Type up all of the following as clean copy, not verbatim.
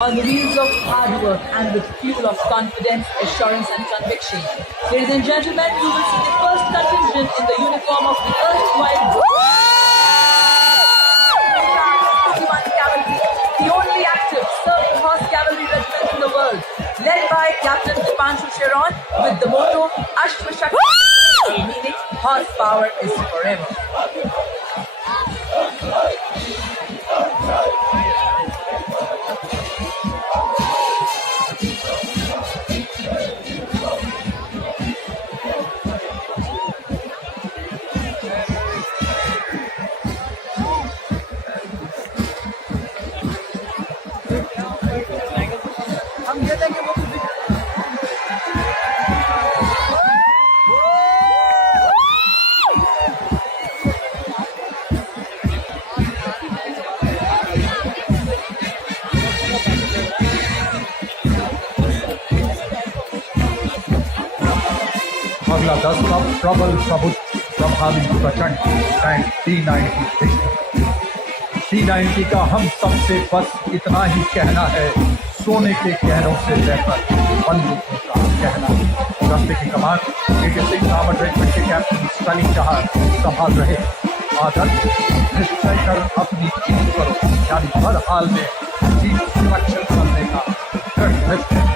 On the wheels of hard work and with fuel of confidence, assurance and conviction. Ladies and gentlemen, you will see the first contingent in the uniform of the erstwhile Cavalry, the only active serving horse cavalry regiment in the world, led by Captain Dipanshu Sharon with the motto Ashwa Shakti, meaning horsepower is forever. अगला दस्ता प्रबल प्रबुद्ध प्रभावी प्रचंड tank T90 का हम सबसे बस इतना ही कहना है, सोने के गहनों से लेकर बंदूकों का कहना। दस्ते की कमान सिंह रावत रेजिमेंट के कैप्टन सलीम जहां संभाल रहे। आदर्श निश्चय कर अपनी जीत करो, यानी हर हाल में जीत सुरक्षित करने का दृढ़ निश्चय।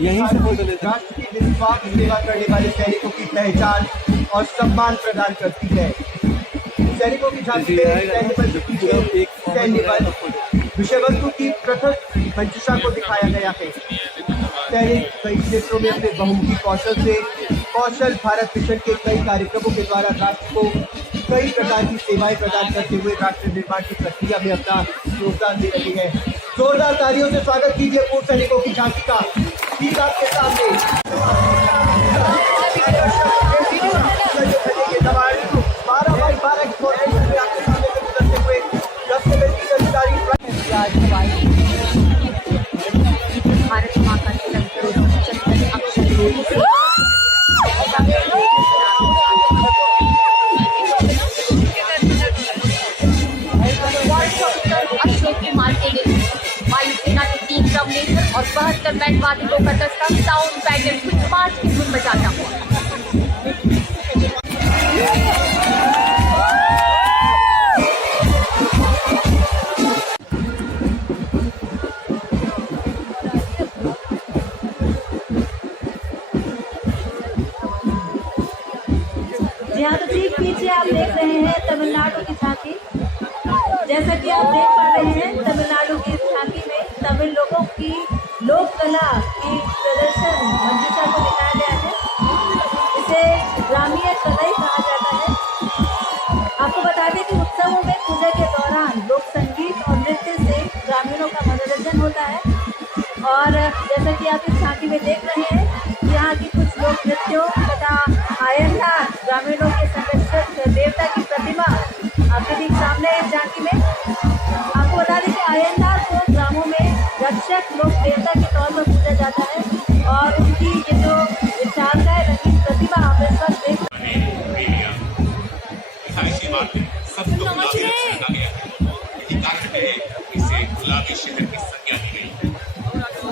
यही राष्ट्र की निस्वार्थ सेवा करने वाले सैनिकों की पहचान और सम्मान प्रदान करती है। सैनिकों की झांकी में सैन्य बल विषय वस्तु की पृथक मंशा को दिखाया गया है। सैनिक कई क्षेत्रों में अपने बहुमुखी कौशल से कौशल भारत मिशन के कई कार्यक्रमों के द्वारा राष्ट्र को कई प्रकार की सेवाएं प्रदान करते हुए राष्ट्र निर्माण की प्रक्रिया में अपना योगदान दे रही है। जोरदार तालियों से स्वागत कीजिए पूर्व सैनिकों की झांकी का। ठीक आपके सामने 12x12 की फॉर्मेशन में आपके सामने से गुजरते हुए रास्ते में 3 अधिकारी भारत माँ का तिलक चंदन अक्षर रोही से अशोक कुमार के लिए वायुसेना के 3 क्रम लेकर और 72 बैंड वादकों का दस्ता साउंड पैटर्न कुछ 5 की धुन बजाता हुआ। यहाँ तो ठीक पीछे आप देख रहे हैं तमिलनाडु की झांकी। जैसा कि आप देख पा रहे हैं तमिलनाडु की इस झांकी में तमिल लोगों की लोक कला की प्रदर्शन मंजूषा को दिखाया गया है। इसे ग्रामीण कला कहा जाता है। आपको बता दें कि उत्सवों में पूजा के दौरान लोक संगीत और नृत्य से ग्रामीणों का मनोरंजन होता है। और जैसा कि आप इस झांकी में देख रहे हैं, यहाँ की कुछ लोक नृत्यों तथा आयनदार ग्रामीणों के संरक्षक देवता की प्रतिमा आपके ठीक सामने है। झांकी में आपको बता दें कि आयनदार को ग्रामों में रक्षक लोक देवता के तौर पर पूजा जाता है और उनकी ये जो विशालकाय रंगीन प्रतिमा आप इस वक्त देख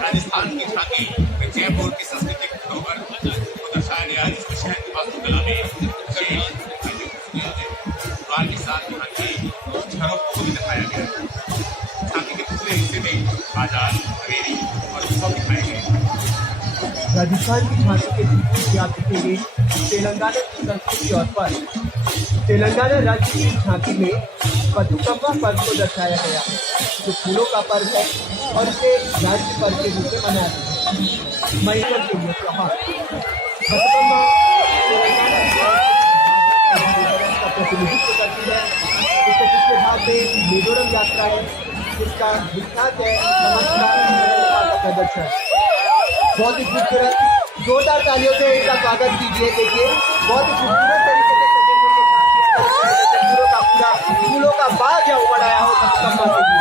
राजस्थान की झांकी जयपुर की सांस्कृतिक धरोहर को दर्शाया गया। इस शहर की वास्तुकला में पुराण के साथ झांकी झरोखों को भी दिखाया गया। झांकी के दूसरे हिस्से में बाजार, हवेली और उत्सव दिखाए गए। राजस्थान की झांकी के दूसरी याद रखेंगे तेलंगाना की संस्कृति और पर्व। तेलंगाना राज्य की झांकी में बथुकम्मा पर्व को दर्शाया गया, जो फूलों का पर्व है और इसे राज्य पर्व के रूप में मनाया जाता है। महिला के लिए त्योहार बथुकम्मा का प्रतिनिधित्व करती है। इसके पिछले भाग में मिजोरम यात्रा है, जिसका विख्यात है नमस्कार का प्रदर्शन। बहुत ही खूबसूरत, जोरदार तालियों से इनका स्वागत कीजिए। देखिए बहुत ही खूबसूरत तरीके से सजे हुए का बाग या उमड़ आया हो कदम के लिए।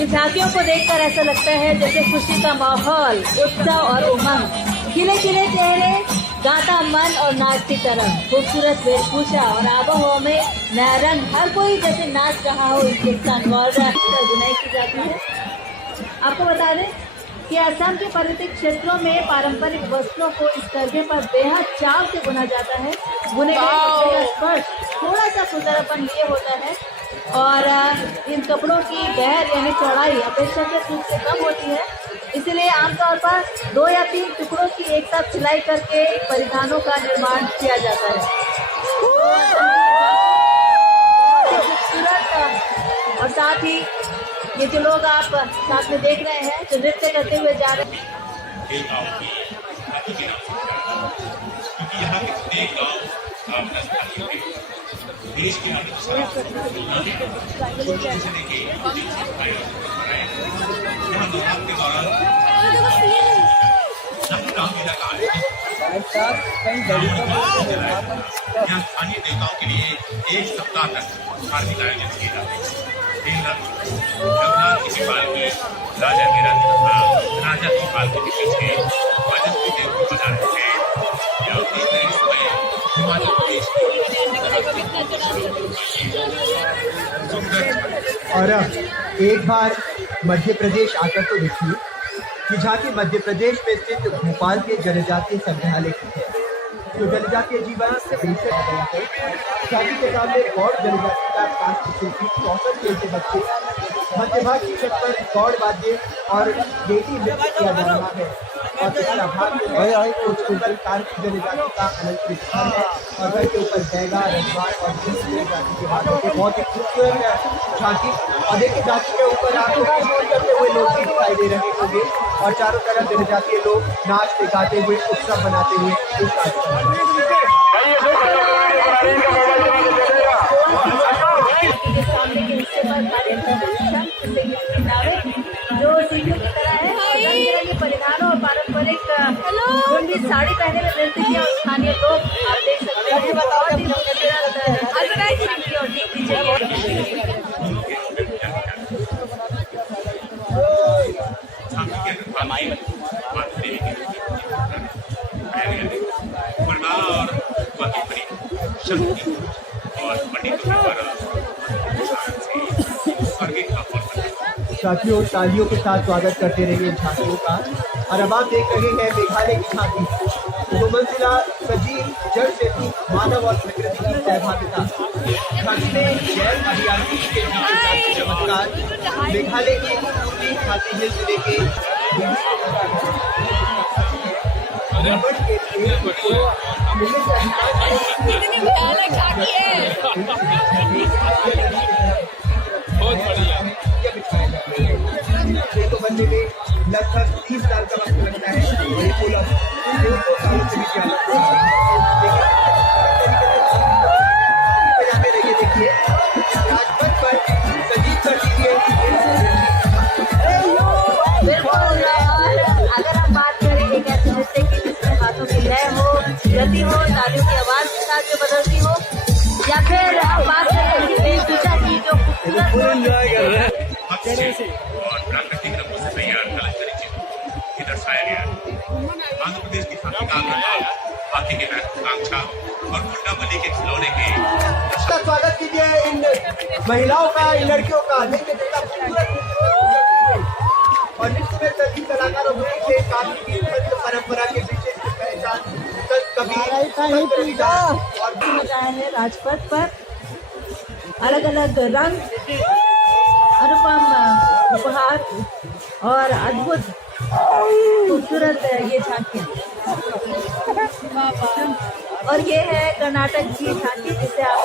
इन झांकियों को देखकर ऐसा लगता है जैसे खुशी का माहौल, उत्साह और उमंग, खिले खिले चेहरे, गाता मन और नाचती तरह, खूबसूरत वेशभूषा और आबोहवा में नया रंग, हर कोई जैसे नाच रहा हो इस स्थान और बुनाई की जाती है। आपको बता दें कि असम के पर्वतीय क्षेत्रों में पारंपरिक वस्त्रों को इस तरह पर बेहद चाव से बुना जाता है। बुने गए कपड़े का स्पर्श थोड़ा सा खुरदरापन लिए होता है और इन कपड़ों की गहर यानी चौड़ाई अपेक्षाकृत रूप से कम होती है, इसलिए आमतौर पर 2 या 3 टुकड़ों की एक साथ सिलाई करके परिधानों का निर्माण किया जाता है। खूबसूरत और साथ ही ये जो लोग आप साथ में देख रहे हैं जो नृत्य करते हुए जा रहे हैं, एक गाँव की हाथी के नाम से, क्योंकि यहाँ के प्रत्येक गाँव राजस्थानी में देश के अनुसार शुरू से लेके यहाँ नवरात्र के दौरान रामलीला का यहाँ स्थानीय देवताओं के लिए 1 सप्ताह तक धार्मिक आयोजन किए जाते हैं। रघुनाथ की नेपाल की राजा के रथ तथा राजा नेपाल के पीछे भजन की देव बजा रहे हैं। हिमाचल प्रदेश और अब एक बार मध्य प्रदेश आकर तो देखिए कि झांकी मध्य प्रदेश में स्थित भोपाल के जनजातीय संग्रहालय की है, जो जनजातीय जीवन से गया है। झांकी के सामने गौड़ जनजाति का काष्ठशिल्पी 64 के बच्चे मध्य भाग की छत पर गौड़ वाद्य और बेटी नृत्य किया जा रहा है और पिछला भाग ऊपर कार्तिक जनजाति का अलंकृत स्थान है और घर के ऊपर बैगा, रजवाड़ और जनजाति के बातों के बहुत ही खूबसूरत झांकी। और देखिए झांकी के ऊपर आपको करते हुए लोग भी दिखाई दे रहे होंगे और चारों तरफ जनजातीय लोग नाचते गाते हुए उत्सव मनाते हुए इस कार्यक्रम जो सीढ़ियों की तरह है, रंग बिरंगे परिधानों और पारंपरिक लुंगी साड़ी पहने में नृत्य किया और स्थानीय लोग आप देख सकते हैं बहुत ही साथियों तालियों के साथ स्वागत करते रहिए झांकियों का। और अब आप देख रहे हैं मेघालय की झांकी, 2 मंजिला सजीव जड़ सेतु मानव और प्रकृति की सहभागिता। झांकी में जैव हरियाली के चमत्कार मेघालय के पूर्वी खासी हिल जिले के रबड़ के बहुत बढ़िया तो बनने में लगभग 30 साल का वक्त लगता है और ये पुल अब 2 सालों से भी ज्यादा रहिए। देखिए राजपथ पर सजीव कर दीजिए। बिल्कुल, अगर हम बात करें एक ऐसे नृत्य की जिसमें हाथों की लय हो, गति हो, तालियों की आवाज के साथ जो बदलती हो, या फिर हम बात करें कि वेशभूषा की जो खूबसूरत और प्राकृतिक रंगों से तैयार कलंकरी चित्र ये दर्शाया गया है। आंध्र प्रदेश की झांकी का आगाज हाथी के महत्वाकांक्षा और मुंडा बलि के खिलौने के का स्वागत कीजिए इन महिलाओं का, इन लड़कियों का। देखिए कितना खूबसूरत और नृत्य में सभी कलाकारों के पीछे काफी परंपरा के पीछे पहचान कभी है। राजपथ पर अलग अलग रंग, अनुपम उपहार और अद्भुत खूबसूरत ये झांकियाँ। और ये है कर्नाटक की झांकी जिसे आप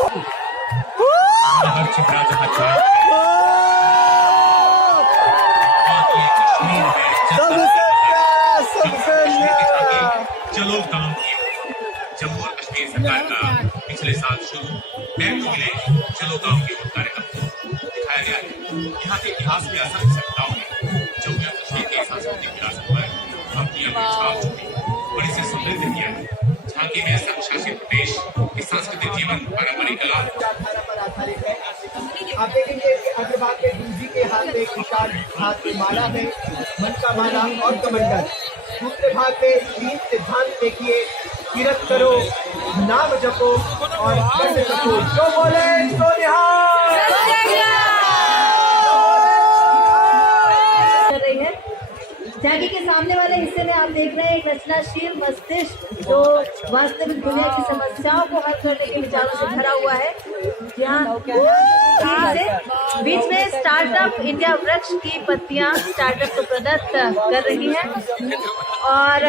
चलो गाँव की जम्मू और कश्मीर सरकार का पिछले साल शुरू चलो गाँव की ओर कार्यक्रम दिखाया गया है। यहाँ के इतिहास में असंख्य घटनाओं ने जम्मू कश्मीर के सांस्कृतिक विरासत पर अपनी अमिट छाप छोड़ी, बड़ी से समृद्ध किया है। झांकी में शासित प्रदेश की सांस्कृतिक जीवन, पारंपरिक कला, विचारधारा पर आधारित है। आप देखेंगे कि अग्रभाग में दूजी के हाथ में एक विशाल हाथ में माला है, मन का माला और कमंडल। दूसरे भाग में 3 सिद्धांत देखिए, किरत करो, नाम जपो और कर्म करो। जो बोले तो निहाल। कर रही है। झांकी के सामने वाले हिस्से में आप देख रहे हैं एक रचनाशील मस्तिष्क जो वास्तविक दुनिया की समस्याओं को हल करने के विचारों से भरा हुआ है। यहाँ बीच में स्टार्टअप इंडिया वृक्ष की पत्तियां स्टार्टअप को प्रदत्त कर रही हैं और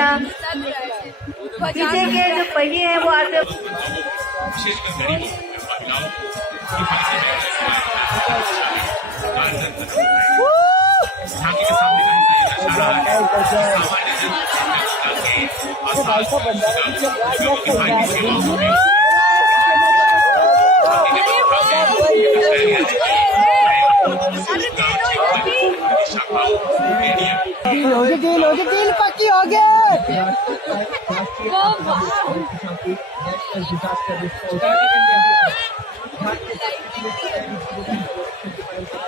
पीछे के जो पहिए हैं वो आगे विशेषकर गरीबों महिलाओं झांकी के सामने का हिस्सा दर्शा रहा है सामान्य जन के आसपास लोगों की भाई की सेवाओं को भी पक्की हो गए।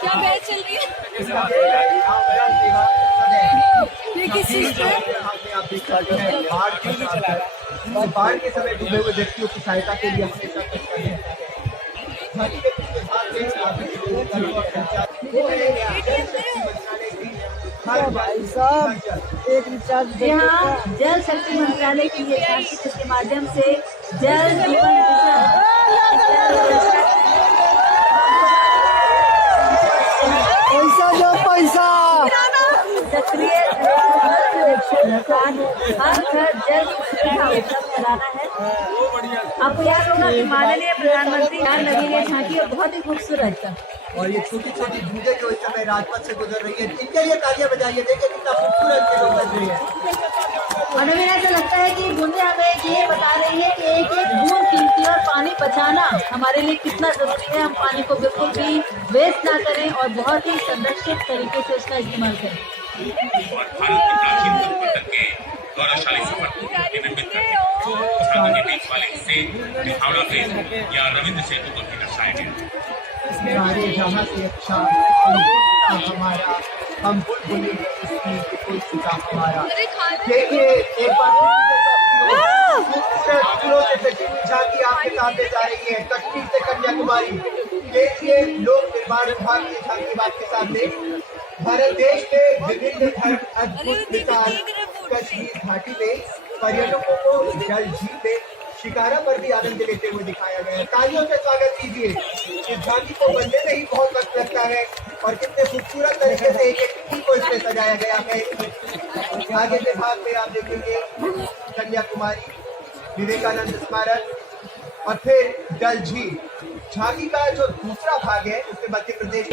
क्या बहस चल रही है? बाढ़ के समय डूबे हुए व्यक्तियों की सहायता के लिए हमेशा तत्पर रहता है। यहाँ जल शक्ति मंत्रालय की ये झांकी जिसके माध्यम से जल जीवन मिशन सक्रिय हर घर जल सुविधा उपलब्ध कराना है। आपको याद होगा कि माननीय प्रधानमंत्री लगी है झांकी और बहुत ही खूबसूरत और ये छोटी छोटी बूंदे जो इस समय राजपथ से गुजर रही है, इनके लिए तालियां बजाइए। देखिए कितना खूबसूरत ये लोग बज रही है। और हमें ऐसा लगता है कि बूंदे हमें ये बता रही है कि एक एक बूंद कीमती और पानी बचाना हमारे लिए कितना जरूरी है। हम पानी को बिल्कुल भी वेस्ट ना करें और बहुत ही संरक्षित तरीके से उसका इस्तेमाल करें। और भारत के प्राचीन परिवर्तन के गौरवशाली सफर को निमित्त करके झांकी के बीच वाले हिस्से हावड़ा ब्रिज या रविंद्र सेतु को भी दर्शाया गया। सारे जहाँ से अच्छा हमारा, हम बुलबुल इसकी कोई छुटा हमारा। देखिए एक बार खूबसूरत फूलों से सजी हुई झांकी आपके सामने जा रही है, कश्मीर से कन्याकुमारी। देखिए लोक निर्माण विभाग की झांकी आपके सामने। भारत देश के विभिन्न धर्म अद्भुत मिसाल कश्मीर घाटी में पर्यटकों को जल झील में शिकारा पर भी आनंद लेते हुए दिखाया गया है। तालियों से स्वागत कीजिए। इस झांकी को बनने में ही बहुत वक्त लगता है और कितने खूबसूरत तरीके से एक एक फूल को इसमें सजाया गया है। आगे के भाग में आप देखेंगे कन्याकुमारी, विवेकानंद स्मारक और फिर जल झील। झांकी का जो दूसरा भाग है उसमें मध्य प्रदेश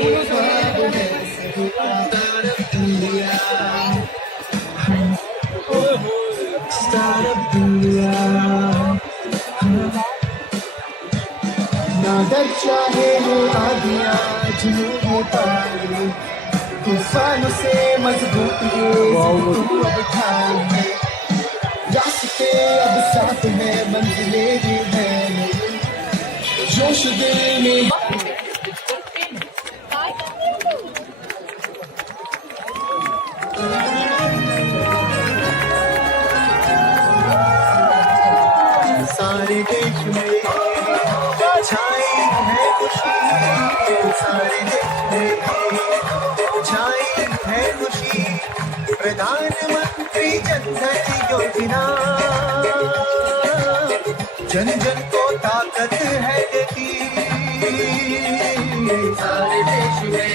नादर चाहे वो आदियाँ जुनून तारे, तूफान से मजबूत ये ठाए। रास्ते अब साथ है, मंजिलें भी है, जोश दिल में सारे देश में छाई है खुशी, सारे देश में छाई है खुशी। प्रधानमंत्री जन धन योजना जन जन को ताकत है देती। सारे देश में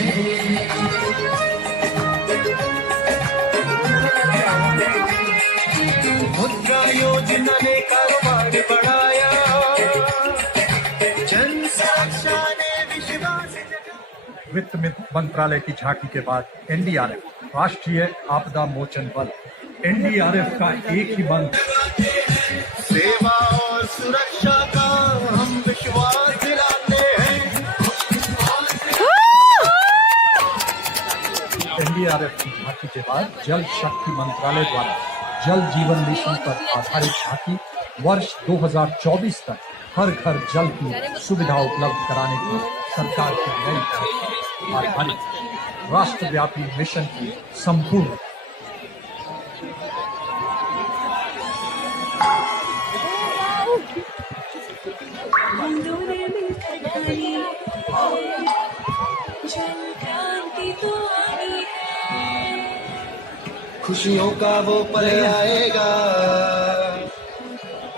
मुद्रा योजना ने कारोबार बढ़ाया, जन साक्षा ने विश्वास जगाया। वित्त मंत्रालय की झांकी के बाद एनडीआरएफ, राष्ट्रीय आपदा मोचन बल, एनडीआरएफ का एक ही मंत्र, सेवा और सुरक्षा का हम विश्वास दिलाते हैं। एनडीआरएफ की झांकी के बाद जल शक्ति मंत्रालय द्वारा जल जीवन मिशन पर आधारित झांकी वर्ष 2024 तक हर घर जल की सुविधा उपलब्ध कराने की सरकार की नई पहल आधारित राष्ट्रव्यापी मिशन की संपूर्ण खुशियों का वो पल आएगा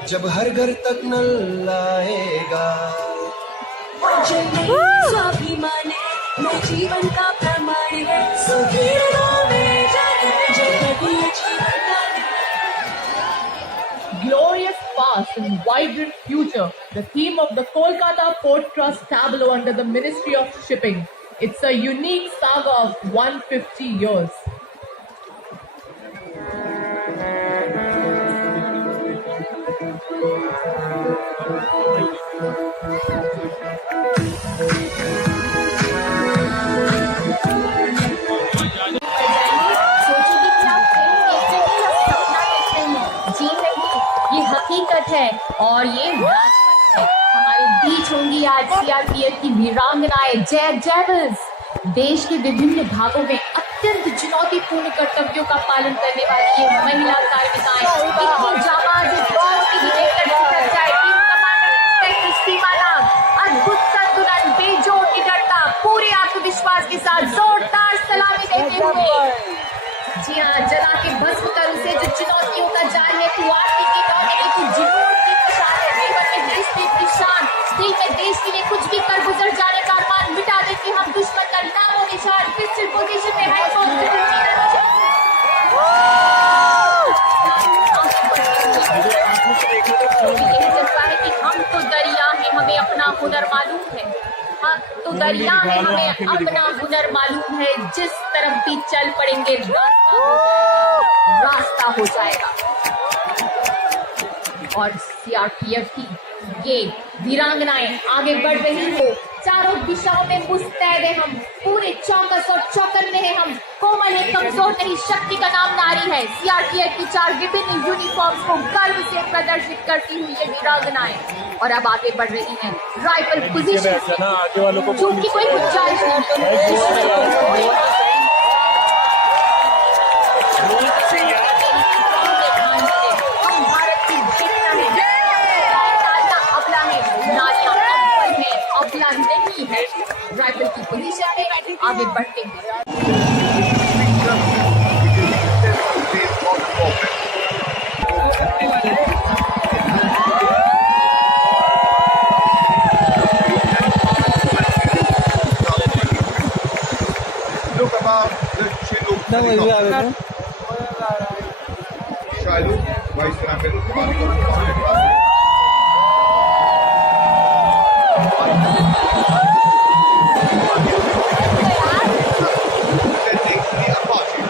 जब हर घर तक नल आएगा। स्वाभिमान है जीवन का प्रमाण है सुखी में जीवन का Glorious past and vibrant future, the theme of the Kolkata Port Trust tableau under the Ministry of Shipping. It's a unique saga of 150 years. सोचेंगे कि आप फिल्म देख रहे हैं या सपना देख रहे हैं। जी नहीं, ये हकीकत है और ये राजपथ है। हमारे बीच होंगी आज सीआरपीएफ की वीरांगनाएं जैवल्स। देश के विभिन्न भागों में अत्यंत चुनौतीपूर्ण कर्तव्यों का पालन करने वाली ये महिला कार्मिकाएं इतनी जाबाज इस गौरव की भी देखकर छिटक जाए। टीम कमांडर इंस्पेक्टर सीमा नाग, अद्भुत संतुलन, बेजोड़ निडरता, पूरे आत्मविश्वास के साथ जोरदार सलामी देते हुए जी हाँ, जला के भस्म कर उसे जो चुनौतियों का जाल है, तू आरती की दौड़ेगी, तू जुनून की मशाल है, जीवन में देश की निशान, दिल में देश के लिए कुछ भी कर गुजर जाने का अरमान मिटा देते हम दुश्मन का नामो निशान। पिस्टल पोजीशन में है यही जज्बा है कि हम तो दरिया हैं, हमें अपना हुनर मालूम है। हाँ, तो दरिया है, हमें अपना हुनर मालूम है। जिस तरफ भी चल पड़ेंगे रास्ता हो जाएगा। और सीआरपीएफ की ये वीरांगनाएं आगे बढ़ रही हो, चारों दिशाओं में मुस्तैद है हम, पूरे चौकस और चौकन्ने हैं हम। कोमल है, कमजोर नहीं, शक्ति का नाम नारी है। सीआरपीएफ की 4 विभिन्न यूनिफॉर्म्स को गर्व से प्रदर्शित करती हुई ये वीरांगनाएं और अब आगे बढ़ रही हैं राइफल पोजीशन से, जो कि कोई गुंजाइश नहीं। हम भारत की बेटियां हैं, नारियां अबला है, नारियां अव्वल है, अबला नहीं है। राइफल की पोजीशन में आगे बढ़ते हैं। Look above the Chinook helicopter. Shiloh, Vice Admiral, commanding officer. Presenting the Apache.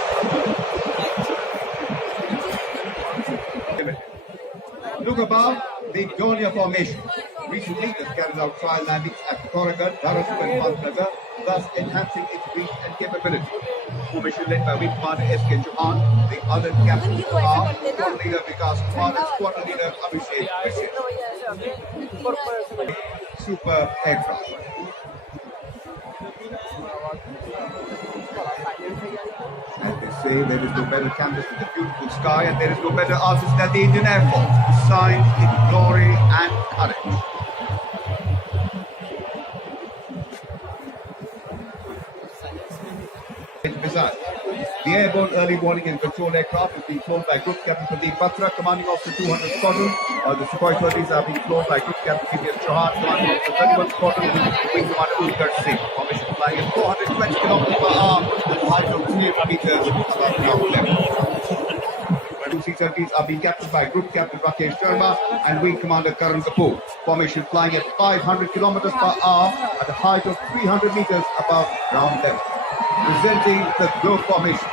Look above the Donia Formation. Recently, it has carried out trial landings at Koragat, Darasu and Pantnagar, thus enhancing its reach and capability. Formation led by Wing Commander S.K. Chauhan, the other captains are Squadron Leader Vikas Kumar and Squadron Leader Abhishek Bashir. Super aircraft. As they say, there is no better canvas than the beautiful sky, and there is no better artist than the Indian Air Force, signed in glory and courage. Besides, the airborne early warning and control aircraft is being flown by Group Captain Pradeep Batra, commanding officer 200 Squadron, while the Sukhoi 30s are being flown by Group Captain P.V.S. Chauhan, commanding officer 31 Squadron, with Wing Commander Utkarsh Singh. Formation flying at 420 km per hour at a height of 300 meters above ground level. Two C-30s are being captained by Group Captain Rakesh Sharma and Wing Commander Karan Kapoor. Formation flying at 500 km per hour at a height of 300 meters above ground level. Presenting the Globe Formation.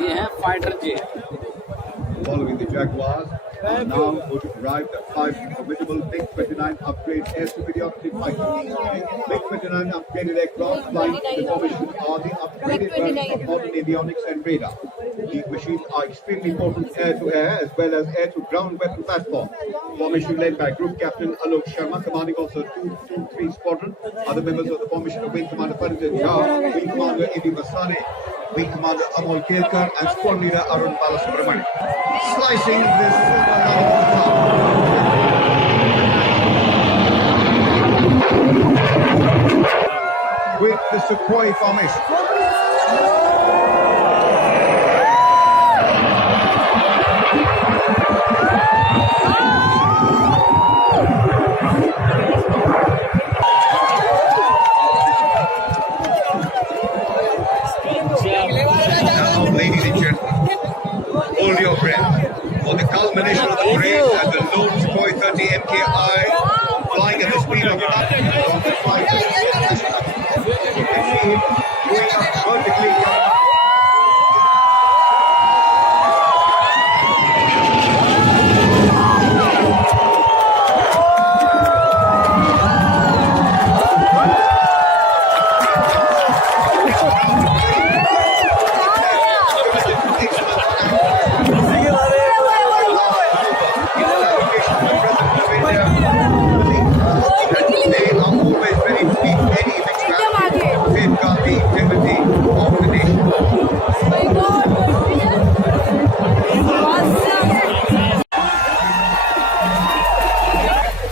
ये है fighter jet. Following the Jaguars are now arrived at 5 formidable MiG-29 upgrade air superiority fighters. MiG-29 upgraded aircraft flying the formation are the upgraded versions of modern avionics and radar. These machines are extremely potent air-to-air as well as air-to-ground weapon platform. Formation led by Group Captain Alok Sharma, commanding officer 223 Squadron. Other members of the formation are Wing Commander Parijit Jha, Wing Commander A.D. Vasane, Wing Commander Amol Kelkar, and Squad Leader Arun Balasubramanian. Slicing this silver with the Sukhoi formation. Now, ladies and gentlemen, hold your breath for the culmination of the parade as the lone Sukhoi 30 MKI flying at the speed of about from the fighters. You can see him going up vertically. They are always ready to meet any eventuality, safeguard the integrity of the nation.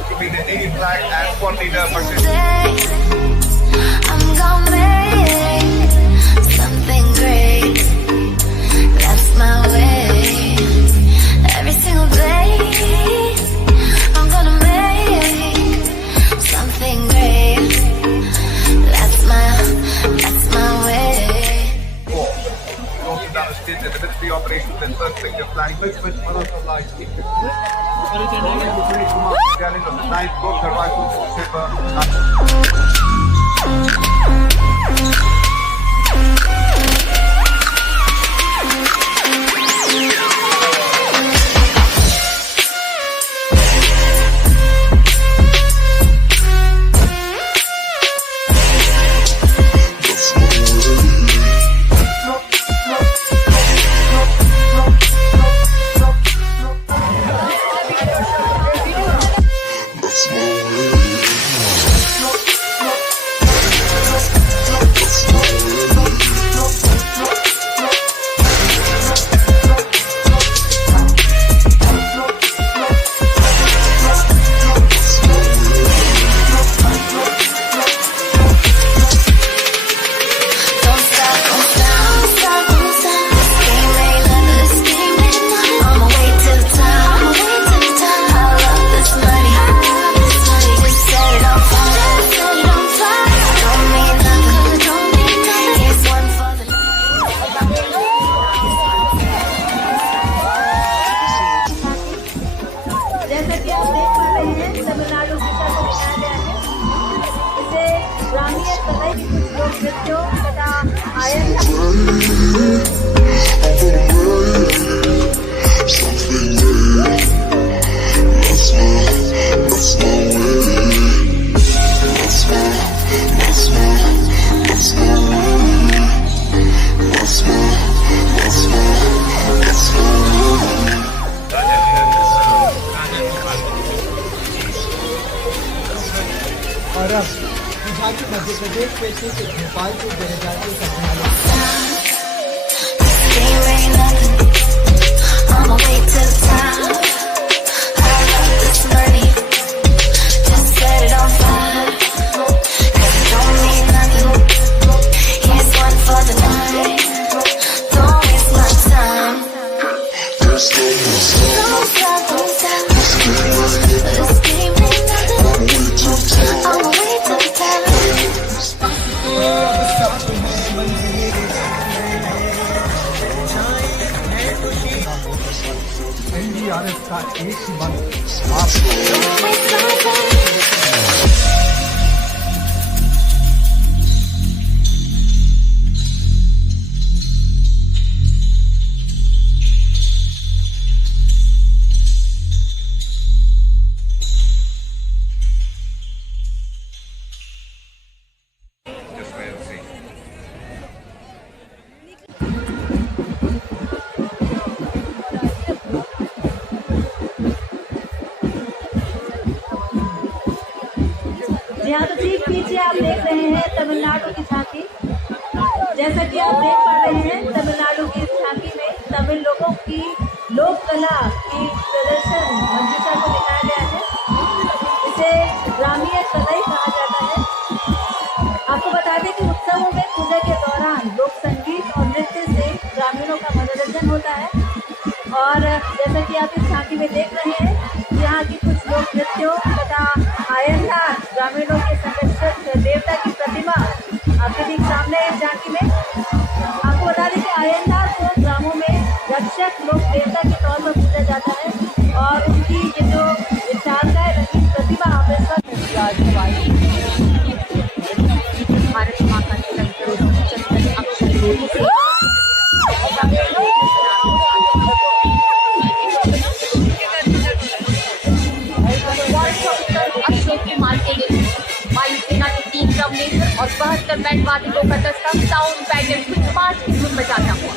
To be the Navy flag and squad leader versus I'm gonna make something great. That's my way. Every single day, I'm gonna make something great. That's my way. war. He also done a stint at the military operations and first sector flying with unauthorized equipment. Challenge of the 9th Gorkha Rifles Silver. Don't stop, don't stop, don't stop, don't stop. This game ain't nothing, this game ain't nothing. I'ma wait till the time, I'ma wait till the time. I love this money, I love this money. Just set it on fire, set it on fire. Don't mean nothing, don't mean nothing. Here's one for the जैसा कि आप देख पा रहे हैं तमिलनाडु की तरफ दिखाया गया है इसे ग्रामीण कला की कुछ लोक नृत्यों तथा आयन और अब झांकी मध्य प्रदेश पेशे के भोपाल के जनजातीय संग्रहालय game ain't nothing. I'ma wait till the time. I love this money. Just set it on fire. 'Cause it don't mean nothing. Here's one for the night. Don't waste my time. Don't stop, don't stop. This game ain't nothing. I'ma wait till the time. NDRF का यहाँ तो ठीक पीछे आप देख रहे हैं तमिलनाडु की झांकी। जैसा कि आप देख पा रहे हैं तमिलनाडु की इस झांकी में तमिल लोगों की लोक कला की प्रदर्शन मंजूषा को दिखाया गया है। इसे ग्रामीण कला ही कहा जाता है। आपको बता दें कि उत्सवों में पूजा के दौरान लोक संगीत और नृत्य से ग्रामीणों का मनोरंजन होता है। और जैसा कि आप इस झांकी में देख रहे हैं यहाँ की कुछ लोक नृत्यों तथा आयनदार ग्रामीणों के संरक्षक देवता की प्रतिमा आपके ठीक सामने है। इस झांकी में आपको बता दें कि आयनदार को ग्रामों में रक्षक लोक देवता के तौर पर पूजा जाता है और उनकी ये जो विशालकाय रंगीन प्रतिमा आप इस वक्त भारत माँ का तिलक अक्षर अशोक कुमार के लिए वायुसेना के 3 ड्रम लेजर और 72 बैंड वादकों का दस्ता साउंड पैटर्न कुछ मार्च की धुन बजाता हुआ।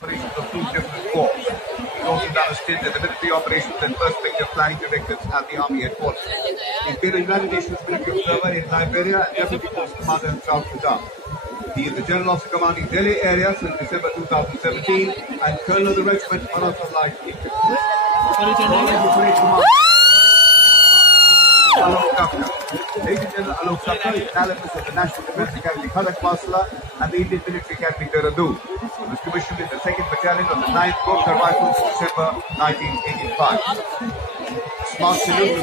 Operations of two different corps. It also demonstrated the military operations and perspective planning directives at the Army headquarters. He's been a United Nations military observer in Liberia and Deputy Post Commander in South Sudan. He is the General Officer commanding Delhi area since December 2017 and Colonel of the Regiment Manasa Light Egypt. Alok Thakur. Major General Alok Thakur is analyst at the National Defence Academy Khadak Masala and the Indian Military Academy Dehradun. He was commissioned in the 2nd Battalion of the 9th Gorkha Rifles in December 1985. Smart salute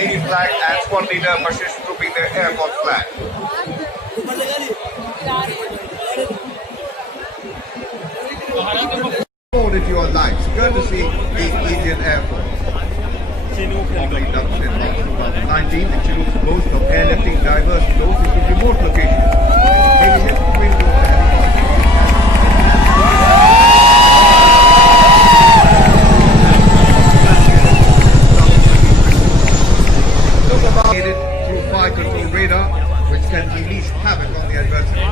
to flag and squad leader Bashish trooping the Air Force flag. Forward into your lives, courtesy the Indian Air Force. Formally dubbed in 2019, the Chinook boast of airlifting diverse flows into remote locations. Heavy lift between those through fire control radar, which can unleash havoc on the adversary.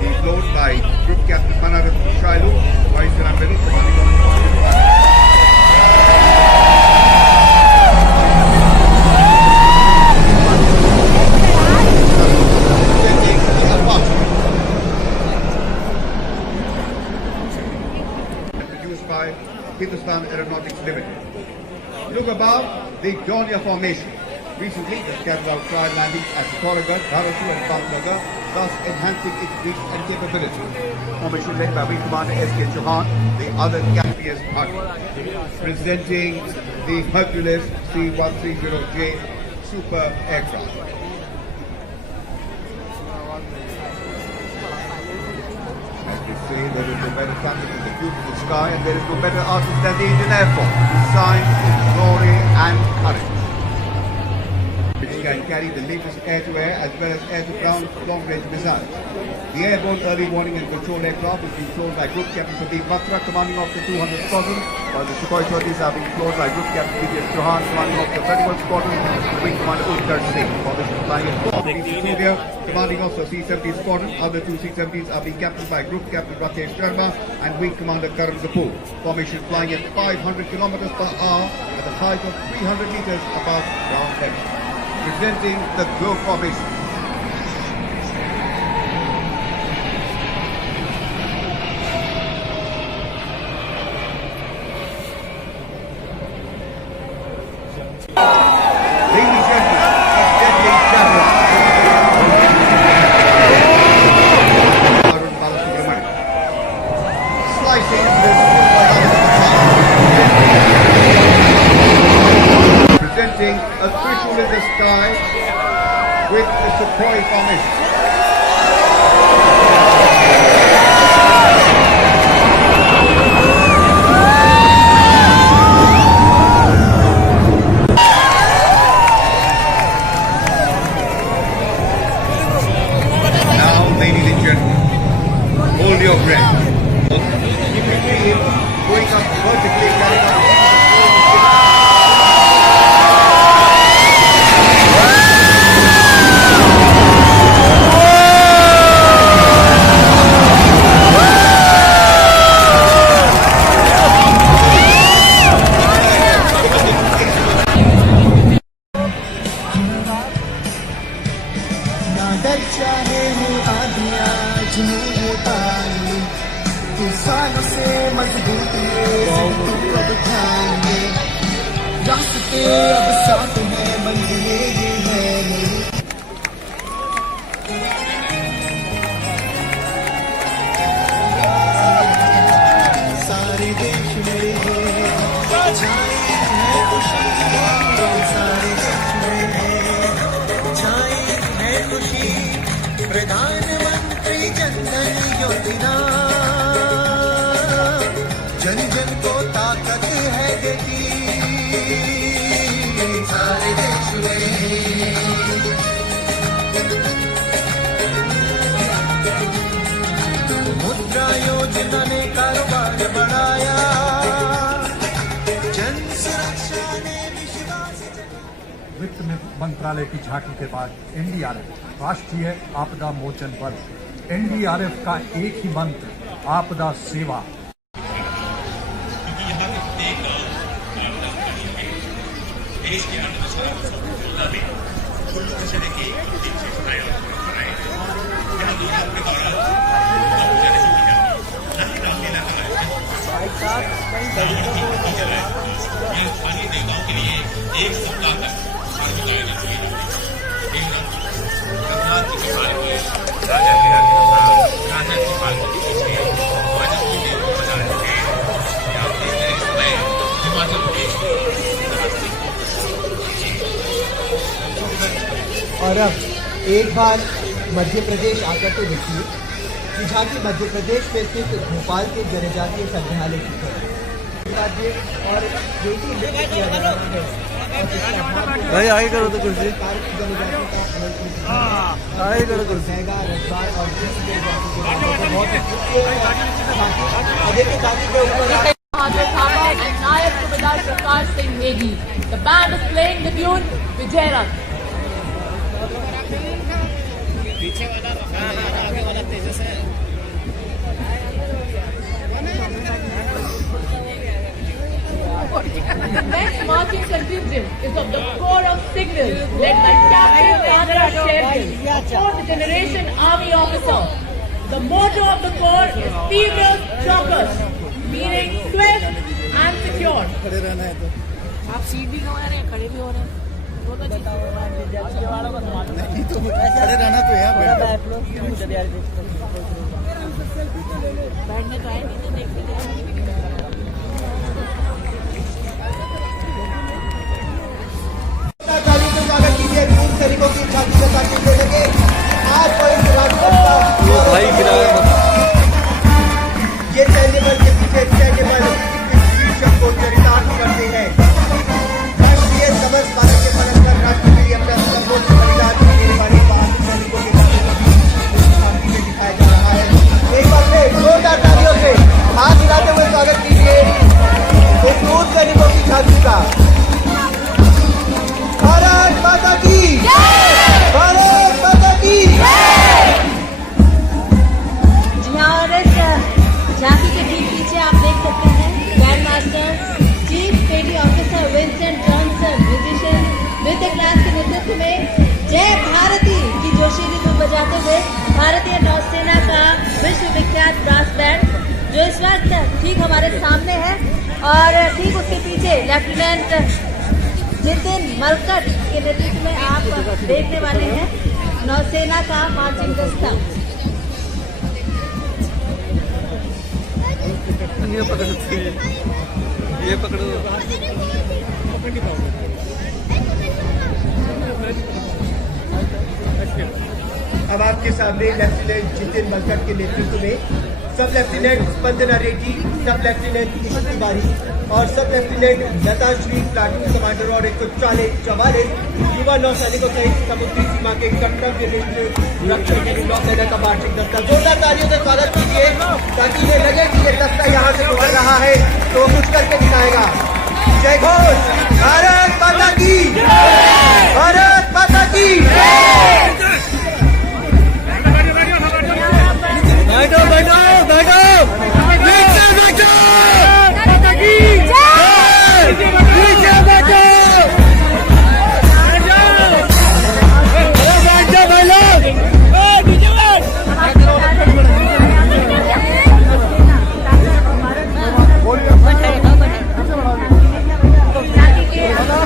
He is flown by Group Captain Manarat Shailu, Vice Admiral commanding on the produced by Hindustan Aeronautics Limited. Look above the Donia Formation. Recently, it carried out trial landings at Koragarh, Dharasu and Bangladesh, thus enhancing its reach and capability. Formation led by Wing Commander S.K. Chauhan, the other KPS party. Presenting the Hercules C-130J super aircraft. As we say, there is no better family than the beautiful sky, and there is no better artist than the Indian Air Force, designed in glory and courage, which can carry the latest air-to-air as well as air-to-ground long-range missiles. The airborne early warning and control aircraft is being flown by Group Captain Pradeep Batra, commanding of the 200 Squadron, while the Sukhoi 30s are being flown by Group Captain P.J.S. Chauhan, commanding of the 31st Squadron, and Wing Commander Utkarsh Singh. Formation flying at 4 India, commanding of the C-70 Squadron. Other 2 C-70s are being captained by Group Captain Rakesh Sharma and Wing Commander Karan Kapoor. Formation flying at 500 kilometers per hour at a height of 300 meters above ground level. Presenting the glow formation. Ladies and gentlemen, deadly javelin. Arun Balasubramanian. Slicing the presenting a triple in the sky. with the Sukhoi formation. Now, ladies and gentlemen, hold your breath. You can see him going up vertically, carrying out चाहे हो आदिया जुनून पानी तूफानों से मजबूत अब ठाएंगे रास्ते अब साथ है मंजिलें ये है मेरी सारे देश मेरे हैं छाई है खुशी सारे देश मेरे हैं छाई है खुशी प्रधानमंत्री जनधन योजना जन जन को ताकत है देती सारे देश में मुद्रा योजना ने कारोबार बढ़ाया जन सुरक्षा ने विश्वास वित्त मंत्रालय की झांकी के बाद एनडीआरएफ राष्ट्रीय आपदा मोचन बल एनडीआरएफ का एक ही मंत्र आपदा सेवा। क्योंकि यहाँ पे देश के अर्थव्यवस्था में कुल्लू खसरे के बनाए यहाँ दुनिया के दौरान यह स्थानीय देवताओं के लिए एक सप्ताह तक आयोजन किए जाते हैं। रघुनाथ जी के बारे में राजा राजा की पालकी के पीछे राजस्वी देव बजा रहे हैं। आप देख रहे हैं इस समय हिमाचल प्रदेश और अब एक बार मध्य प्रदेश आकर तो देखिए कि झांकी मध्य प्रदेश में स्थित भोपाल के जनजातीय संग्रहालय की है और बेटी नृत्य किया जा रहा है। भाई आगे करो तो कुर्सी जनजाति का आगे करो कुर्सी रहेगा रजबार और बहुत देखिए झांकी के ऊपर and Nayab Subedar Prakash Singh Negi. The band is playing the tune Vijayarath. The next marching contingent is of the Corps of Signals led by Captain Chandra Shergill, a fourth generation army officer. The motto of the Corps is Fevers Chockers, meaning swift and secure. आप seat भी हो रहे हैं, खड़े भी हो रहे हैं, दोनों चीजें खड़े रहना तो है बैठने तो आए नहीं तो देखने स्वागत कीजिए पूर्व सैनिकों की झांकी का साथ देने लगे आज कोई भाई गिरा ये सैन्य बल के पीछे सैन्य बल शीर्षक को चरितार्थ करते हैं। राष्ट्रीय समर स्मारक के पलटकर राष्ट्र के लिए अपना सर्वोच्च बलिदान देने वाले बहादुर सैनिकों के झांकी में दिखाया जा रहा है। एक बार फिर जोरदार तालियों से हाथ हिलाते हुए स्वागत कीजिए इस पूर्व सैनिकों की झांकी का। भारत माता की भारत माता की। जी हाँ, और इस झांकी के ठीक पीछे आप देख सकते हैं ग्रैंड मास्टर चीफ पेटी ऑफिसर विंसेंट जॉनसन म्यूजिशियन नृत्य क्लास के नेतृत्व में जय भारती की जोशीली धुन बजाते हुए भारतीय नौसेना का विश्वविख्यात ब्रास बैंड जो इस वक्त ठीक हमारे सामने है और ठीक उसके पीछे लेफ्टिनेंट जितिन मलकट के नेतृत्व में आप देखने वाले हैं नौसेना का मार्चिंग दस्ता। ये पकड़ो ये पकड़ो अब आपके सामने लेफ्टिनेंट जितिन बलकट के नेतृत्व में सब लेफ्टिनेंट स्पंदना रेड्डी, सब लेफ्टिनेंट ईशु तिवारी और सब लेफ्टिनेंट लता श्री प्लाटून कमांडर और 144 युवा नौसैनिकों सहित समुद्री सीमा के कर्तव्य रक्षक के नौसेना का वार्षिक दस्ता जोरदार तालियों से स्वागत कीजिए ताकि ये लगे कि ये दस्ता यहाँ से गुजर रहा है तो वो कुछ करके दिखाएगा। जय घोष, भारत माता की, भारत माता की। बैठो बैठो बैठो नीचे बैठो, नीचे बैठो, बैठो भाई लोग।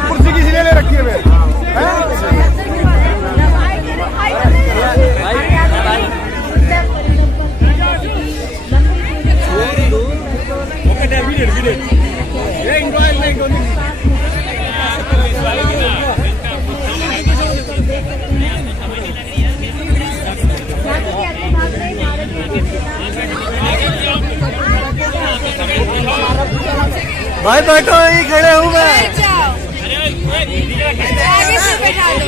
कुर्सी किसी ने ले रखी है भाई बैठो, यहीं खड़े हूँ मैं। आगे से बैठा लो।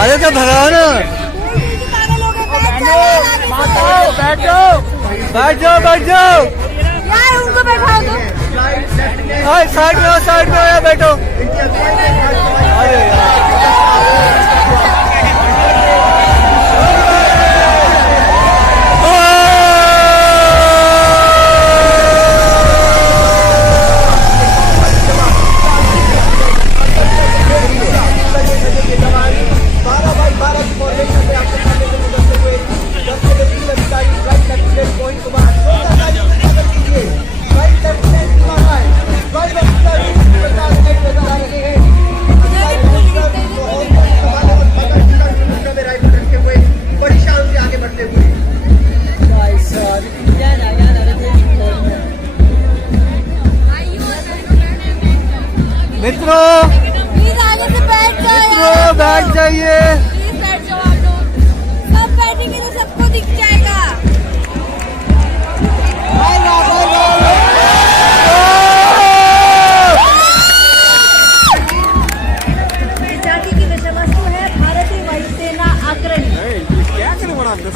अरे तो भगाओ ना, बैठो बैठ जाओ बैठ जाओ, उनको बैठाओ तो। साइड में या बैठो। अरे मित्रों आगे से बैठ जाओ, बैठ जाइए। प्लीज बैठ जाओ आप लोग, सब बैठेंगे तो सबको दिख जाएगा। इस झांकी की विषय वस्तु है भारतीय वायुसेना अग्रणी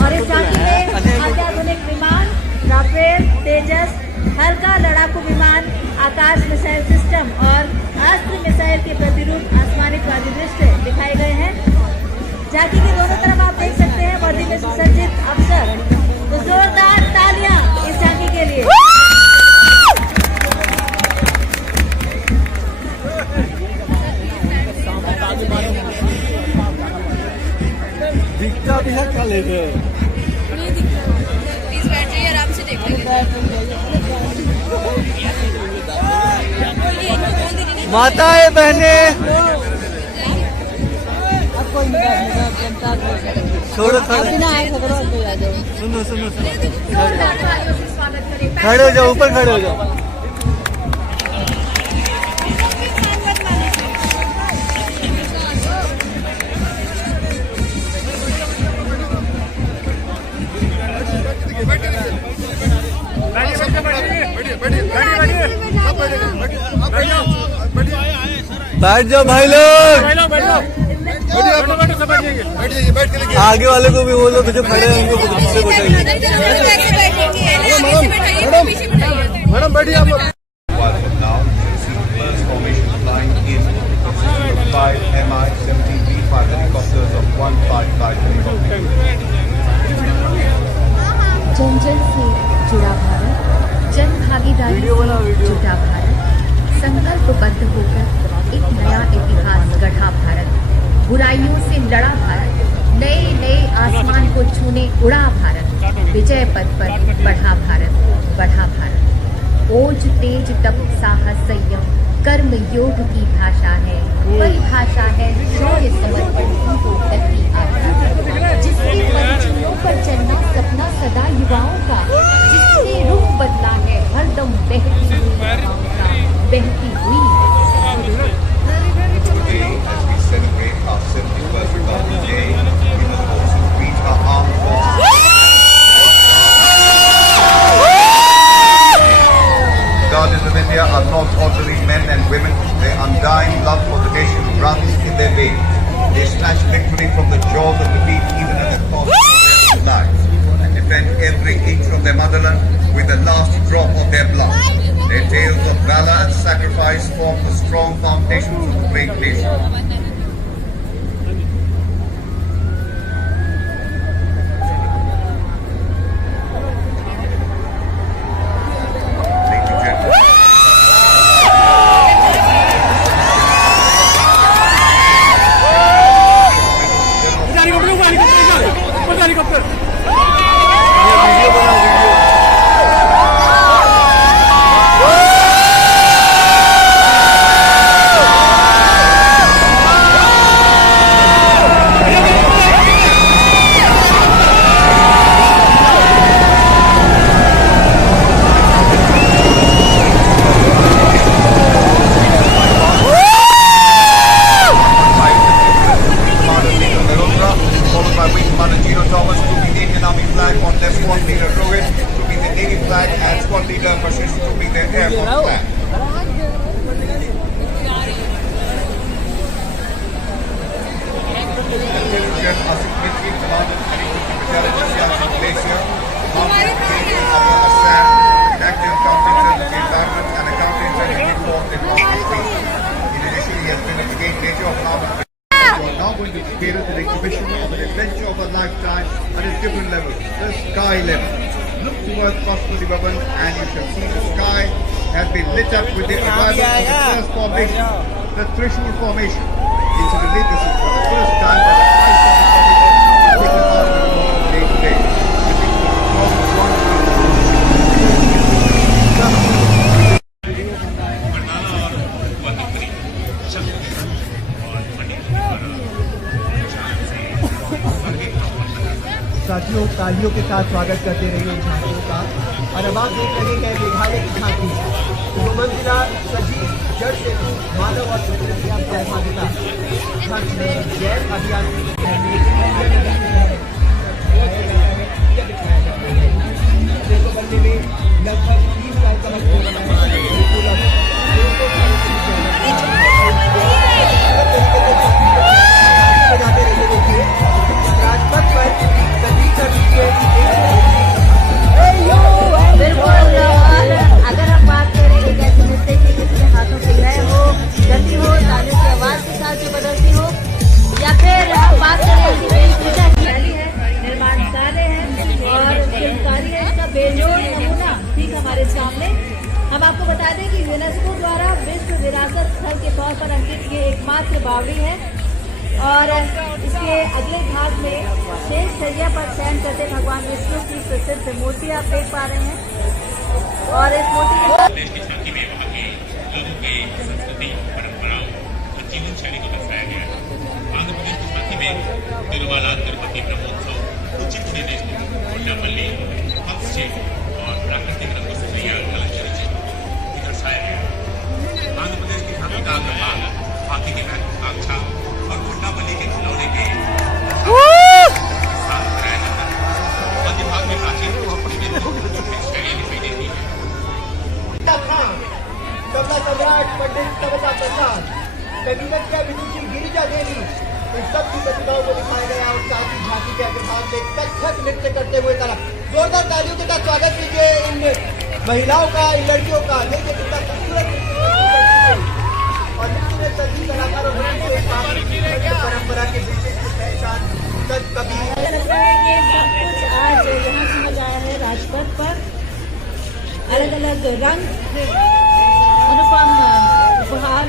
और इस झांकी में अत्याधुनिक विमान, राफेल, तेजस, हल्का लड़ाकू विमान, आकाश मिसाइल सिस्टम और अस्त्र मिसाइल के प्रतिरूप आसमानी परिदृश्य दिखाए गए हैं। झांकी के दोनों तरफ आप देख सकते हैं वर्दी में सुसज्जित अफसर। तो जोरदार तालियां इस झांकी के लिए। दिखता भी है, क्या ले रहे हो? प्लीज बैठ जाइए, आराम से देख लीजिए। माताएं बहने छोड़ो, सुनो खड़े हो जाओ, ऊपर खड़े हो जाओ। बैठ जाओ भाई लोग, आगे वाले को भी बोलो जो खड़े हैं उनको पीछे बैठाइए। मैडम बैठिए आप लोग। Five Mi-17V5 helicopters of 155 helicopters. जन जन से जुड़ा भारत, जन भागीदारी से जुटा भारत, संकल्पबद्ध होकर एक नया इतिहास गढ़ा भारत, बुराइयों से लड़ा भारत, नए नए आसमान को छूने उड़ा भारत, विजय पथ पर बढ़ा भारत, बढ़ा भारत। ओज तेज तप साहस संयम कर्म योग की भाषा है, परिभाषा है शौर्य समर्पण की आदत। escaping from the jaws of defeat even at the cost of their lives, and defend every inch of their motherland with the last drop of their blood. Their tales of valor and sacrifice form the strong foundations of a great nation. The Trishul formation. This is for the first time that the Christ of the taken part of the world day to day. साथियों, तालियों के साथ स्वागत करते रहिए इन झांकियों का। और अब आप देख रहे हैं मेघालय की झांकी, जो मंजिला सजी जड़ से मानव और प्रकृति की सहभागिता झांकी में जैव अभियान बनने में लगभग 30 साल का राजपथ पर बिल्कुल। और अगर हम बात करें एक ऐसे मुद्दे की जिसके हाथों से लय हो, गति हो, तालियों की आवाज के साथ जो बदलती हो, या फिर हम बात करें पूजा की रैली है, निर्माण कार्य है और फिल्मकारी है, इसका बेजोड़ नमूना ठीक हमारे सामने। हम आपको बता दें कि यूनेस्को द्वारा विश्व विरासत स्थल के तौर पर अंकित ये एकमात्र बावड़ी है और इसके अगले भाग में शेष शैया पर शयन करते भगवान विष्णु की प्रसिद्ध मूर्ति आप देख पा रहे हैं। और इस मूर्ति के देश की झांकी में वहाँ के लोगों के संस्कृति, परंपराओं और जीवन शैली को दर्शाया गया है। आंध्र प्रदेश की झांकी में तिरुमाला, तिरुपति ब्रह्मोत्सव, कुचिपुड़ी देशमुख, कोंडापल्ली, हस्तशिल्प और प्राकृतिक रंगों से तैयार कलाकारी चित्र दर्शाया गया है। आंध्र प्रदेश की झांकी का अग्रभाग हाथी के बैल, काक्षा और कोंडापल्ली के खिलौने के साथ कराया जाता है। मध्य भाग में प्राचीन शैली दिखाई देती है। कमला सम्राट पंडित कविता प्रसाद, कविता विदुषी गिरिजा देवी, इन सब की प्रतिभाओं को दिखाया गया और साथ ही झांकी के अग्रभाग में कथक नृत्य करते हुए कला। जोरदार तालियों के साथ स्वागत कीजिए इन महिलाओं का, इन लड़कियों का। देखिए कितना खूबसूरत और नृत्य में सभी कलाकारों परंपरा के विशिष्ट पहचान कभी लगता है कि सब कुछ आज यहाँ समझ आया है। राजपथ पर अलग अलग रंग, अनुपम उपहार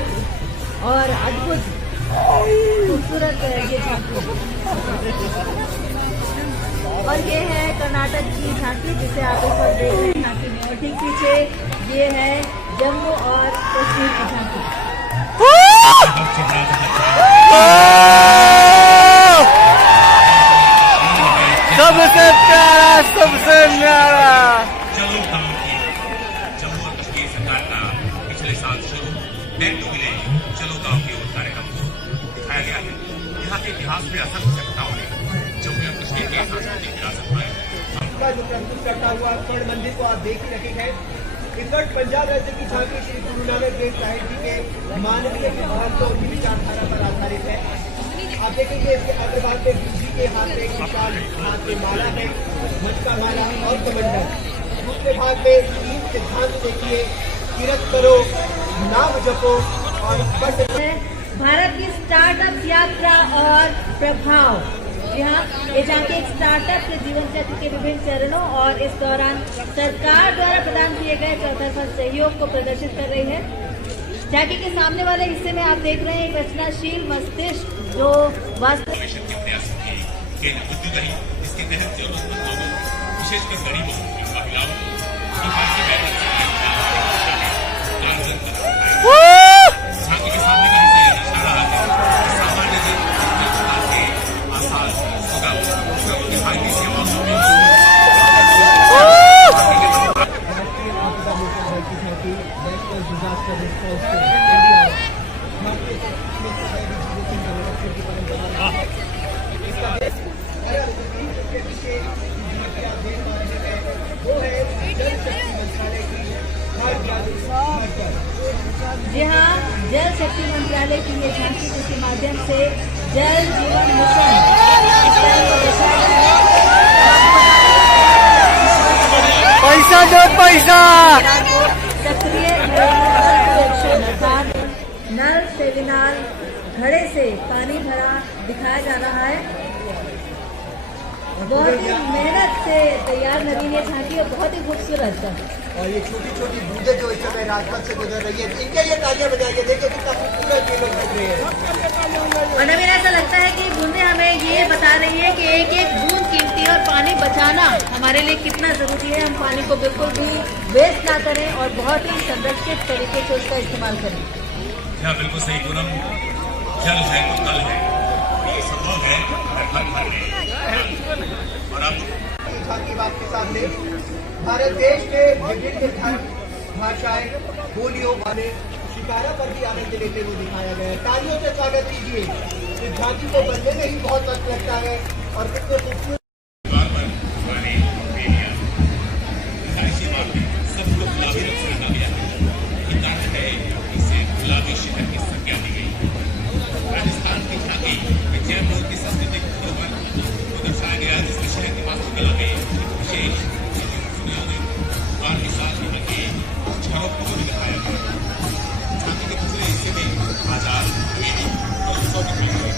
और अद्भुत खूबसूरत ये झांकी। और ये है कर्नाटक की झांकी जिसे आप इस वक्त देख रहे हैं झांकी में। और ठीक पीछे ये है जम्मू और कश्मीर की झांकी। सबसे प्यारा, सबसे न्यारा जम्मू और कश्मीर सरकार का पिछले साल शुरू बैक टू विलेज चलो गांव की ओर कार्यक्रम दिखाया गया है। यहाँ के इतिहास में अथक घटनाओं ने जम्मू और कश्मीर की सांस्कृतिक विरासत में जो प्रस्तुत करता हुआ स्वर्ण मंदिर को आप देख ही रखे हैं। इस वक्त पंजाब राज्य की झांकी श्री गुरु नानक देव साहिब जी के मानवीय सिद्धांतों की विचारधारा पर आधारित है। आप देखेंगे इसके अग्रभाग में दूसरी के हाथ में एक विशाल हाथ में माला है, मंच का माला और कमंडल। दूसरे भाग में 3 सिद्धांत देखिए, तीरथ करो, नाम जपो और बंद। भारत की स्टार्टअप यात्रा और प्रभाव। जी हाँ, ये झांकी एक स्टार्टअप के जीवन चक्र के विभिन्न चरणों और इस दौरान सरकार द्वारा प्रदान किए गए चौतरफा सहयोग को प्रदर्शित कर रही है। झांकी के सामने वाले हिस्से में आप देख रहे हैं एक रचनाशील मस्तिष्क जो वास्तव के प्रयास की केंद्र उद्योग रही, इसके तहत जरूरतमंद लोगों विशेषकर गरीबों महिलाओं झांकी के सामने का हिस्सा ये दर्शा रहा है सामान्य जन आसान सुगम किफायती सेवाओं में जी हाँ, जल शक्ति मंत्रालय की ये झांकी जिसके माध्यम से जल जीवन मिशन इस तरह को दर्शाया गया है। पैसा दो पैसा। सक्रिय अर्थात नल से विनाल घड़े से पानी भरा दिखाया जा रहा है। बहुत ही मेहनत से तैयार नदी है झांकी और बहुत ही खूबसूरत है। और ये छोटी छोटी बूंदे जो इस समय राजपथ से गुजर रही है, इनके लिए तालियां बजाइए। देखिए कितना खूबसूरत ये लोग लग रहे हैं। और हमें ऐसा लगता है कि बूंदे हमें ये बता रही है कि एक एक बूंद कीमती है और पानी बचाना हमारे लिए कितना जरूरी है। हम पानी को बिल्कुल भी वेस्ट ना करें और बहुत ही संरक्षित तरीके से उसका इस्तेमाल करें। हाँ, बिल्कुल सही पूनम। जल है तो कल है, ये संभव है हर घर में। और अब झांकी आपके सामने भारत देश के विभिन्न धर्म, भाषाएं, बोलियों वाले शिकारा पर भी आनंद लेते हुए दिखाया गया है। तालियों से स्वागत कीजिए। इस झांकी को बनने में ही बहुत वक्त लगता है और कितने खूबसूरत सबको गुलाबी रंग से रंगा गया है। कारण है इसे गुलाबी शहर की संज्ञा दी गई। राजस्थान की झांकी जयपुर की सांस्कृतिक धरोहर को दर्शाया गया, जिसमें शहर की वास्तुकला में विशेष और के साथ यहाँ के झरोख को भी दिखाया गया। झांकी के दूसरे हिस्से में बाजार और उत्सव दिखाए गए।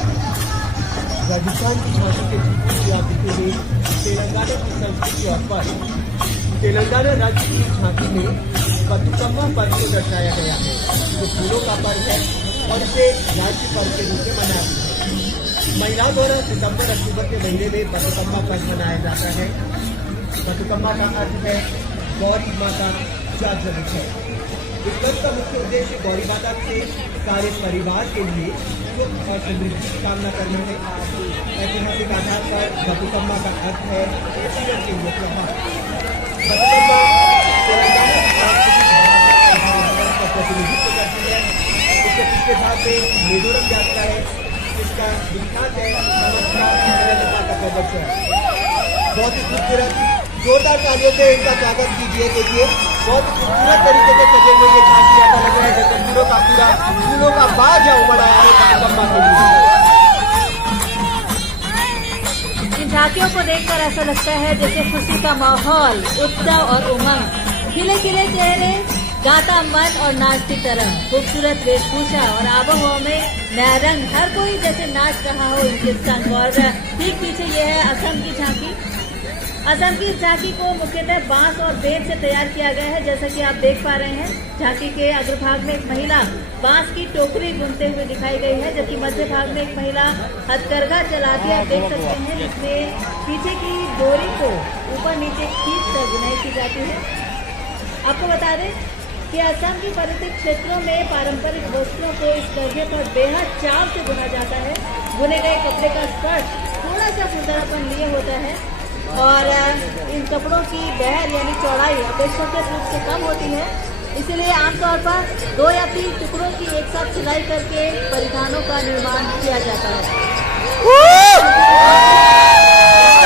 राजस्थान की झांकी के चित्रों की आप देखेंगे तेलंगाना की संस्कृति और पर्व। तेलंगाना राज्य की झांकी में बतुकम्मा पर्व को दर्शाया गया है, जो फूलों का पर्व है और इसे राज्य पर्व के रूप में मनाया जाता है। महिलाओं द्वारा सितंबर अक्टूबर के महीने में बतुकम्मा पर्व मनाया जाता है। बतुकम्मा का अर्थ है गौरी माता जागृत है। इस पर्व का मुख्य उद्देश्य गौरी माता से सारे परिवार के लिए सुख और समृद्धि की कामना करना है। ऐतिहासिक आधार पर बतुकम्मा का अर्थ है जीवन के लिए त्योहार। बतुकम्मा तेलंगाना का प्रतिनिधित्व करती है। इसके पिछले भाग में मेडोरम यात्रा है, जिसका विख्यात है नमस्कार का प्रदर्शन। बहुत ही खूबसूरत, जोरदार तालियों से इनका स्वागत कीजिए। देखिए बहुत खूबसूरत तरीके से सजे हुए ये झांकी, ऐसा लग रहा है जैसे फूलों का बाग है उमड़ आया है बतुकम्मा के लिए। इन झांकियों को देखकर ऐसा लगता है जैसे खुशी का माहौल, उत्सव और उमंग, खिले खिले चेहरे, गाता मन और नाचती तरह, खूबसूरत वेशभूषा और आबोहवा में नया रंग, हर कोई जैसे नाच रहा हो इनके संग। और ठीक पीछे ये है असम की झांकी। असम की झांकी को मुख्यतः बांस और बेंत से तैयार किया गया है। जैसा कि आप देख पा रहे हैं, झांकी के अग्रभाग में एक महिला बांस की टोकरी बुनते हुए दिखाई गई है, जबकि मध्य भाग में एक महिला हथकरघा चलाती आप देख सकते हैं, जिसमें पीछे की डोरी को ऊपर नीचे खींचकर बुनाई की जाती है। आपको बता दें कि असम की पर्वतीय क्षेत्रों में पारंपरिक वस्त्रों को इस करघे पर बेहद चाव से बुना जाता है। बुने गए कपड़े का स्पर्श थोड़ा सा खुरदरापन लिए होता है और इन कपड़ों की बहर यानी चौड़ाई अपेक्षाकृत रूप से कम होती है, इसलिए आमतौर पर 2 या 3 टुकड़ों की एक साथ सिलाई करके परिधानों का निर्माण किया जाता है।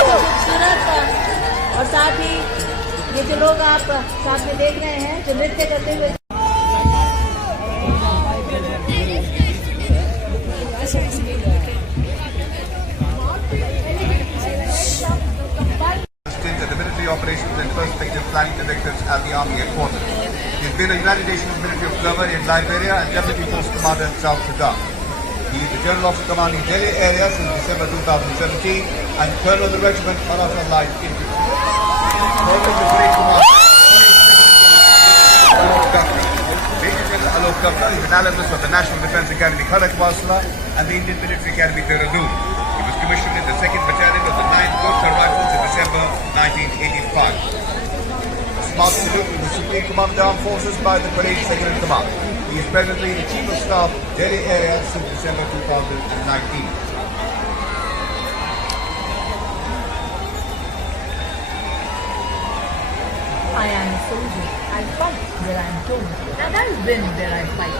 खूबसूरत और साथ ही ये जो लोग आप साथ में देख रहे हैं जो नृत्य करते हुए Military Operations and First Major Planning Directors at the Army Headquarters. He has been a United Nations Military Observer in Liberia and Deputy Force Commander in South Sudan. He is the General Officer commanding Delhi area since December 2017 and Colonel of the Regiment Maratha Light Infantry. Colonel of the Brigade Commander Alok Gupta. Major General Alok Gupta is an alumnus of the National Defence Academy Kharakwarsla and the Indian Military Academy Dehradun. He was commissioned in the 2nd Battalion of the 9th Gorkha Rifles in December 1985. Smart salute to the Supreme Commander of the Armed Forces by the Parade Second in Command. He is presently the Chief of Staff, Delhi area since December 2019. I am a soldier. I fight where I am told, and I win where I fight.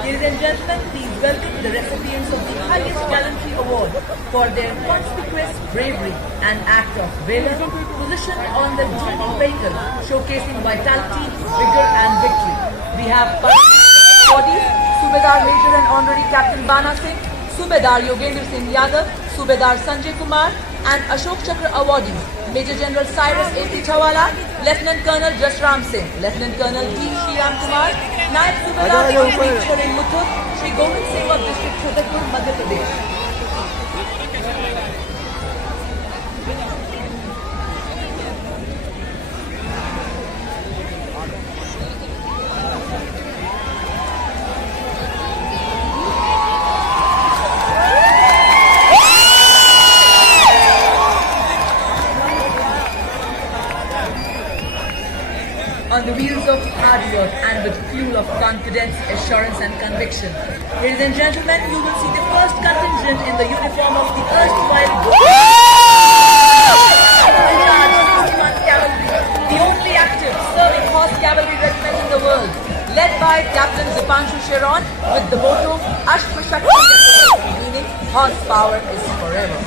Ladies and gentlemen, please welcome the recipients of the highest gallantry award for their conspicuous bravery and act of valor, positioned on the journey vehicle, showcasing vitality, vigor, and victory. We have bodies, Subedar Major and Honorary Captain Bana Singh, Subedar Yogendra Singh Yadav, Subedar Sanjay Kumar, and Ashok Chakra awardees, Major General Cyrus A.P. Chawala, Lieutenant Colonel Jasram Singh, Lieutenant Colonel T. Shriram Kumar, Naib Subedar Charan Muthur, Shri Govind Singh of District Chhatarpur, Madhya Pradesh. On the wheels of hard work and with fuel of confidence, assurance and conviction. Ladies and gentlemen, you will see the first contingent in the uniform of the erstwhile Cavalry, the only active serving horse cavalry regiment in the world, led by Captain Dipanshu Sharon with the motto Ashwa Shakti, meaning horsepower is forever.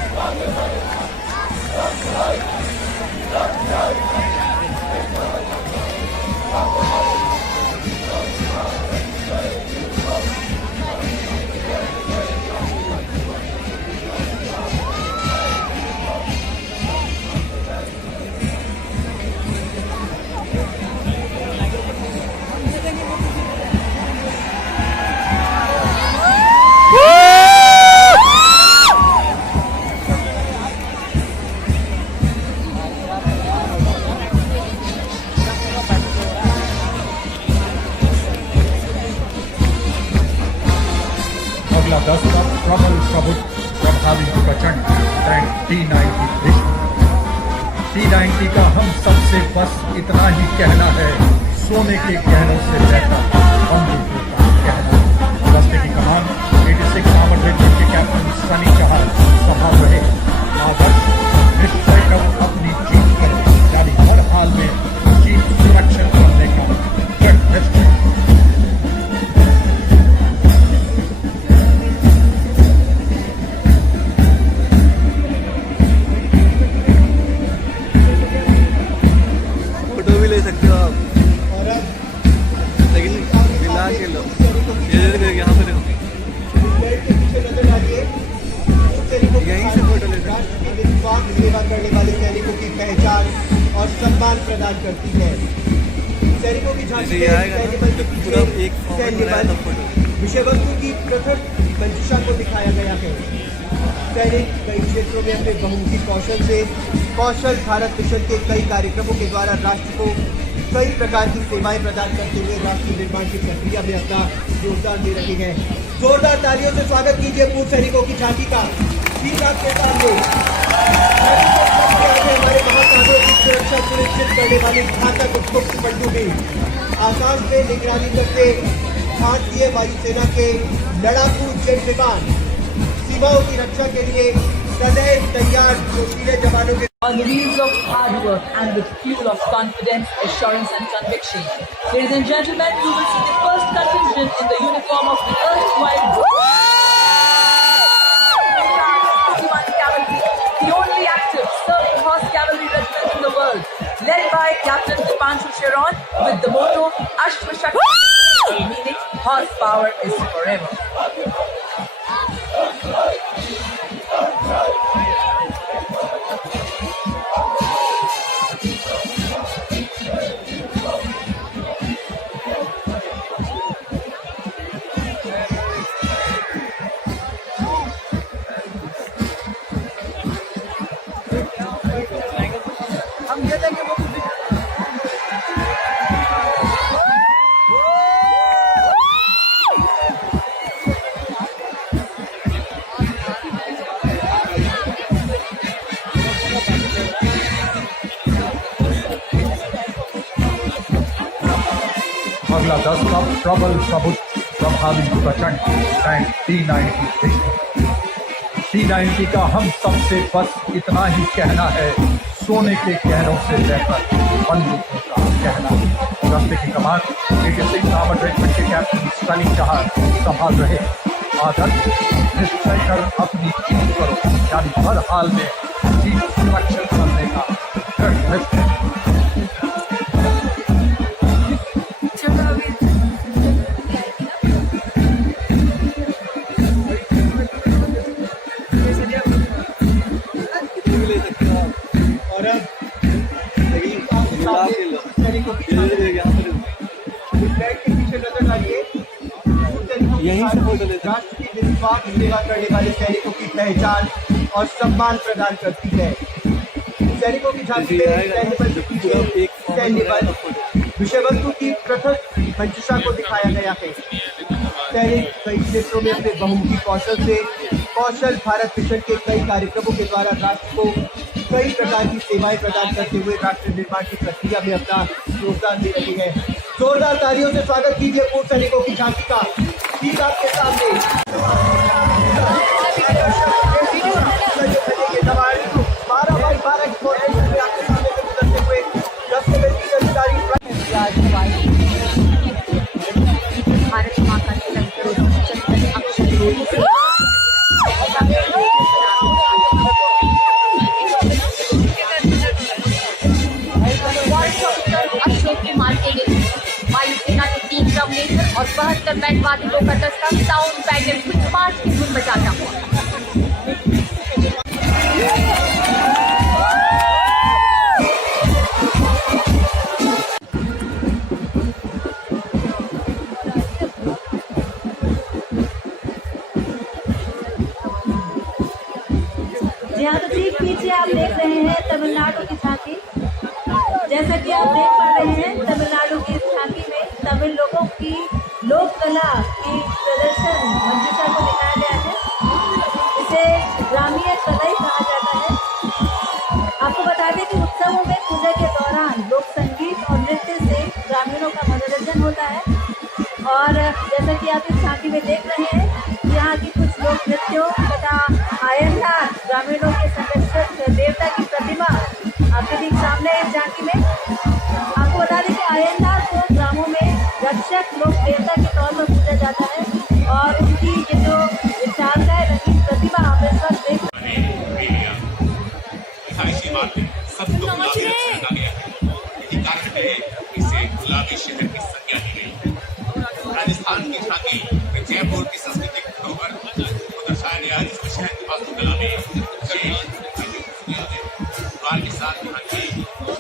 अगला दस्ता प्रबल प्रबुद्ध प्रभावी प्रचंड tank T-90 विश्व। T-90 का हम सबसे बस इतना ही कहना है, सोने के गहनों से बेहतर बंदूकों का कहना। दस्ते की कमान 86 आर्मर्ड रेजिमेंट के कैप्टन सनी चौहान सभा रहे। आदर्श निश्चय कर अपनी जीत करें, यानी हर हाल में जीत सुरक्षित करने का दृढ़ निश्चय। फोटो भी ले सकते हो आप, लेकिन मिला के लो। ये यहाँ पे देखो, यहीं से फोटो ले सकते हो। निस्वार्थ सेवा करने वाले सैनिकों की पहचान और सम्मान प्रदान करती है। सैनिकों की झांकी विषय वस्तु की पृथक मंशा को दिखाया गया है। सैनिक कई क्षेत्रों में अपने बहुमुखी कौशल से कौशल भारत मिशन के कई कार्यक्रमों के द्वारा राष्ट्र को कई प्रकार की सेवाएं प्रदान करते हुए राष्ट्र निर्माण की प्रक्रिया में अपना योगदान दे रहे हैं। जोरदार तालियों से स्वागत कीजिए पूर्व सैनिकों की झांकी का। हमारे महासागरों की सुरक्षा सुनिश्चित करने वाली घातक गुप्त पनडुब्बी आकाश में निगरानी करते भारतीय वायुसेना के लड़ाकू जेट विमान सीमाओं की रक्षा के लिए सदैव तैयार जोशीले जवानों के On the wheels of hard work and with fuel of confidence, assurance and conviction. Ladies and gentlemen, you will see the first contingent in the uniform of the erstwhile Cavalry, the only active serving horse cavalry regiment in the world, led by Captain Dipanshu Sharon with the motto Ashwa Shakti, meaning horsepower is forever. Bangladesh का प्रबल प्रभावी प्रचंड tank T-90 का हम सबसे बस इतना ही कहना है, सोने के गहनों से लेकर बंदूकों का कहना। रास्ते की कमान सिंह आर्मर्ड रेजिमेंट के कैप्टन सलीम जहां संभाल रहे। आदर्श निश्चय कर अपनी टीम करो, यानी हर हाल में टीम सुरक्षित करने का दृढ़ निश्चय। और अब सैनिकों की के पीछे नजर डालिए। यहीं से फोटो लेते हैं। राष्ट्र की निस्वार्थ सेवा करने वाले सैनिकों की पहचान और सम्मान प्रदान करती है। सैनिकों की झांकी में सैन्य बल के पीछे सैन्य बल विषय वस्तु की पृथक मंशा को दिखाया गया है। सैनिक कई क्षेत्रों में अपने बहुमुखी कौशल भारत मिशन के कई कार्यक्रमों के द्वारा राष्ट्र को कई प्रकार की सेवाएं प्रदान करते हुए राष्ट्र निर्माण की प्रक्रिया में अपना योगदान दे रही है। जोरदार तालियों से स्वागत कीजिए पूर्व सैनिकों की झांकी का। ठीक आपके सामने 12x12 की फॉर्मेशन में आपके सामने से गुजरते हुए लेफ्टिनेंट की अधिकारी भारत माँ का तिलक अक्षर अशोक कुमार के नेतृत्व वायुसेना के 3 ड्रम मेजर और 72 बैंड वादकों का दस्ता साउंड पैटर्न कुछ मार्च की धुन बजाता हुआ। यहाँ तो ठीक पीछे आप देख रहे हैं तमिलनाडु की झांकी। जैसा कि आप देख पा रहे हैं, तमिलनाडु की इस झांकी में तमिल लोगों की लोक कला की प्रदर्शन मंजूषा को दिखाया गया है। इसे ग्रामीण कला ही कहा जाता है। आपको बता दें कि उत्सवों में पूजा के दौरान लोक संगीत और नृत्य से ग्रामीणों का मनोरंजन होता है। और जैसा कि आप इस झांकी में देख रहे हैं, यहाँ की कुछ लोक नृत्यों तथा आयनदार ग्रामीणों के संरक्षक देवता की प्रतिमा आपके ठीक सामने इस झांकी में। आपको बता दें कि आयनदार को ग्रामों में रक्षक लोक देवता के तौर पर पूजा जाता है और उनकी ये जो विशालकाय रंगीन प्रतिमा आप इस वक्त देख राजस्थान की झांकी जयपुर की सांस्कृतिक धरोहर को दर्शाया गया है, जिसमें शहर की वास्तुकला में द्वार के साथ झांकी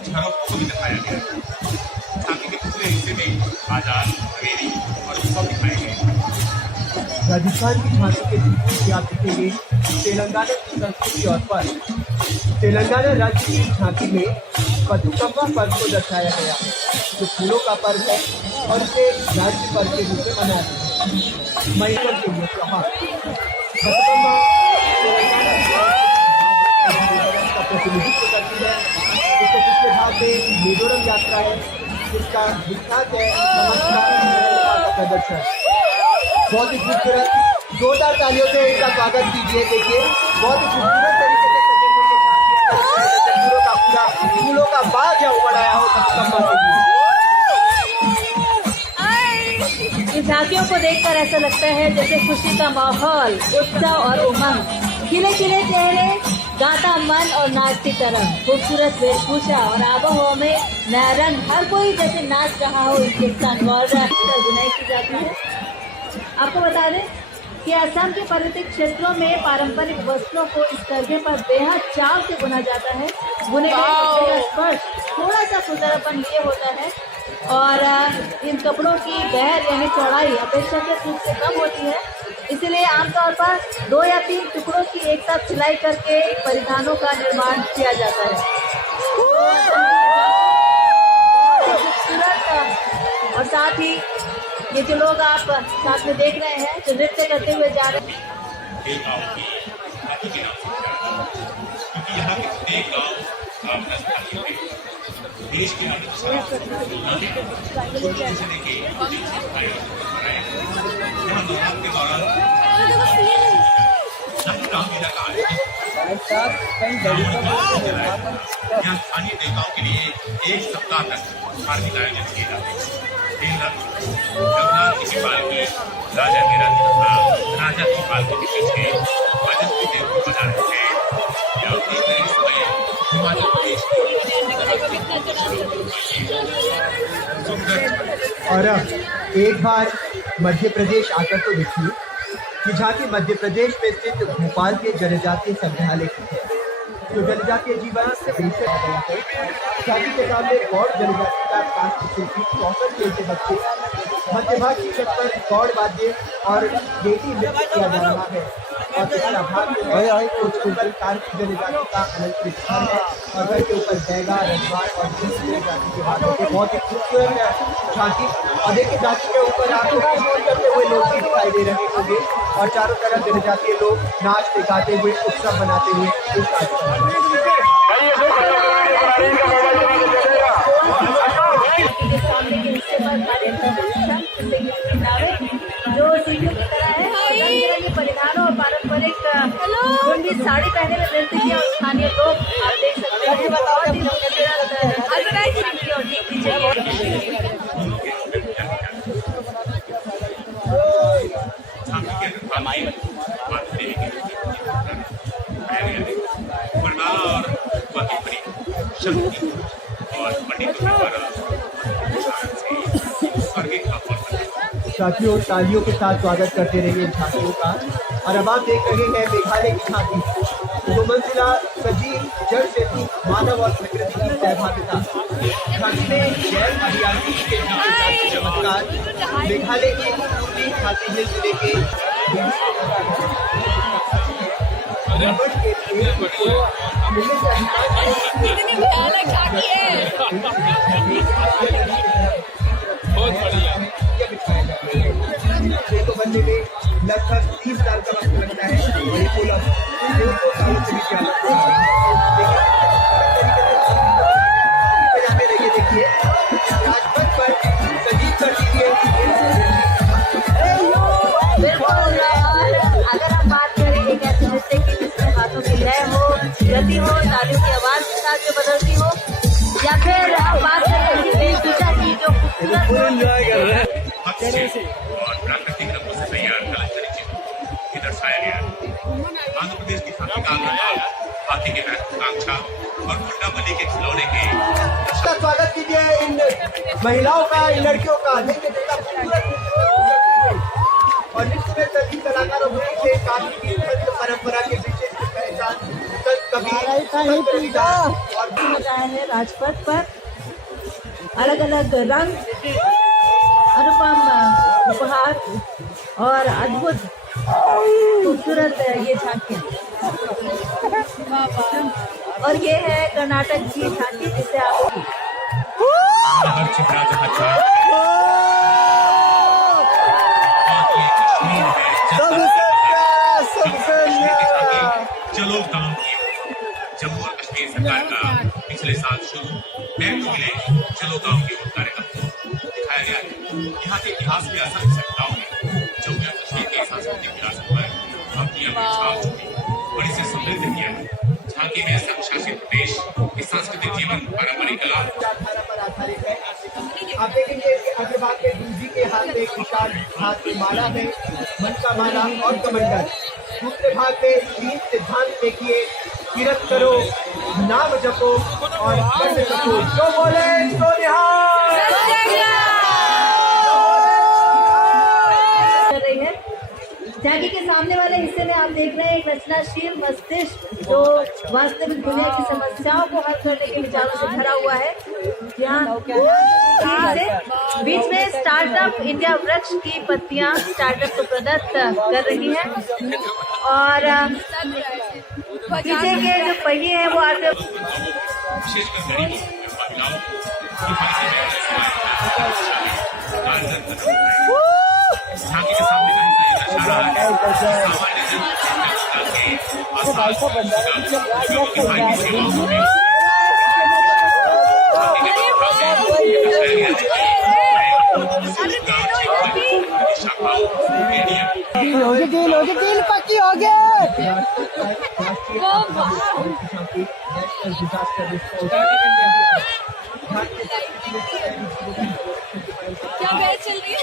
झरोखों को भी दिखाया गया है। झांकी के दूसरे हिस्से में बाजार, हवेली और उत्सव दिखाए गए। राजस्थान की झांकी के दूसरी आप देखेंगे तेलंगाना की संस्कृति और पर्व। तेलंगाना राज्य की झांकी में बथुकम्मा पर्व को दर्शाया गया है, जो फूलों का पर्व है और इसे राज्य पर्व के रूप में मनाते हैं। मईकर के ये त्योहार बथुकम्मा का प्रतिनिधित्व करती है। इसके पिछले भाग में मिजोरम यात्रा है, जिसका विख्यात है नमस्कार का प्रदर्शन। बहुत ही खूबसूरत, जोरदार तालियों से इनका स्वागत कीजिए। देखिए बहुत ही खूबसूरत तरीके से सजे हुए फूलों का बाग या उमड़ आया हो बथुकम्मा के लिए। इन झांकियों को देखकर ऐसा लगता है जैसे खुशी का माहौल, उत्साह और उमंग। खिले खिले चेहरे, गाता मन और नाचती तरह, खूबसूरत वेशभूषा और आबोहवा में नया रंग। हर कोई जैसे नाच रहा हो, इसके साथ बुनाई की जाती है। आपको बता दें कि असम के पर्वतीय क्षेत्रों में पारंपरिक वस्त्रों को इस तरह पर बेहद चाव से बुना जाता है। बुने गए कपड़े का स्पर्श थोड़ा सा खुरदरापन लिए होता है और इन कपड़ों की गहर यानी चौड़ाई अपेक्षाकृत रूप से कम होती है। इसीलिए आमतौर पर 2 या 3 टुकड़ों की एक साथ सिलाई करके परिधानों का निर्माण किया जाता है। खूबसूरत और साथ ही ये जो लोग आप साथ में देख रहे हैं, जो नृत्य करते हुए जा रहे हैं, क्योंकि यहाँ के प्रत्येक गाँव देश के नागरिक शुरू से लेके थोड़ा नवरात्र के दौरान रामलीला का यहाँ स्थानीय देवताओं के लिए एक सप्ताह तक धार्मिक आयोजन किए जाते हैं। दिन रात रघुनाथ जी के पाल की राजा मीरा राजा की पाल के पीछे भजन की देव को बजा रहे थे। हिमाचल प्रदेश और अब एक बार मध्य प्रदेश आकर तो देखिए कि झांकी मध्य प्रदेश में स्थित भोपाल के जनजातीय संग्रहालय की है, जो जनजातीय जीवन से परिचय आ गया है। झांकी के सामने गौड़ जनजाति का काष्ठशिल्पी 64 खेल के बच्चे मध्य भाग की छत पर गौड़ वाद्य और बेटी नृत्य किया जा रहा है और पिछला भाग में कुछ ऊपर कार्की जनजाति का अलंकृत घर है और घर के ऊपर बैगा रजवाड़ और जनजाति के बातों के बहुत ही खूबसूरत है झांकी। और देखिए झांकी के ऊपर आपको कीर्तन करते हुए लोग भी दिखाई दे रहे होंगे और चारों तरफ जनजातीय लोग नाचते गाते हुए उत्सव मनाते हुए इस कार्यक्रम जो सीढ़ियों की तरह है और रंग बिरंगे परिधानों और पारंपरिक कुंडी साड़ी पहने में नृत्य किया और स्थानीय लोग आप देख सकते हैं बहुत ही साथियों तालियों के साथ स्वागत करते रहिए झांकियों का। और अब आप देख रहे हैं मेघालय की झांकी, 2 मंजिला सजीव जड़ से मानव और प्रकृति की सहभागिता। झांकी में जैव हरियाली के चमत्कार मेघालय के पूर्वी झांसी हिल जिले के रबड़ के कितनी भयानक झांकी है। बहुत बढ़िया को बनने में लगभग 30 साल का वक्त लगता है और ये पुल अब 200 सालों से भी ज्यादा देखिए राजपथ पर सजीव कर दीजिए। बिल्कुल, अगर हम बात करें एक ऐसे नृत्य की जिसमें हाथों की लय हो, गति हो, तालियों की आवाज के साथ जो बदलती हो, या फिर हम बात करें वेशभूषा की जो खूबसूरत और प्राकृतिक रंगों से तैयार कलंकरी चित्र भी दर्शाया गया है। आंध्र प्रदेश की हाथी का आंगनबाड़ी, हाथी के महत्वाकांक्षा और मुंडा बलि के खिलौने के स्वागत कीजिए इन महिलाओं का, इन लड़कियों का। देखिए कितना खूबसूरत और नृत्य में सभी कलाकारों के काफी परंपरा के पीछे पहचान और मचाया है राजपथ पर। अलग अलग रंग, अनुपम उपहार और अद्भुत खूबसूरत ये झांकी। और ये है कर्नाटक की झांकी जिसे आप चलो गाँव की जम्मू और कश्मीर सरकार का पिछले साल शुरू चलो गाँव की ओर कार्यक्रम दिखाया गया है। यहाँ के इतिहास की असंख्य घटनाओं ने जम्मू और कश्मीर की सांस्कृतिक विरासत पर अपनी छाप छोड़ी और इसे समृद्ध किया है। झांकी में शासित प्रदेश के सांस्कृतिक जीवन, पारंपरिक कला। आप देखेंगे कि अग्रभाग में दूजी के हाथ में विशाल हाथ में माला है, मन का माला और कमंडल। दूसरे भाग में 3 सिद्धांत देखिए, किरत करो, नाम जपो और कर्म रखो। जो बोले तो निहाल रही है। झांकी के सामने वाले हिस्से में आप देख रहे हैं एक रचनाशील मस्तिष्क जो वास्तविक दुनिया की समस्याओं को हल करने के विचारों से भरा हुआ है। जहाँ बीच में स्टार्टअप इंडिया वृक्ष की पत्तियां स्टार्टअप को प्रदत्त कर रही हैं और पीछे के जो पहिए हैं वो आगे झांकी के सामने का हिस्सा ये दर्शा रहा है पक्की हो गए। क्या बैच चल रही है?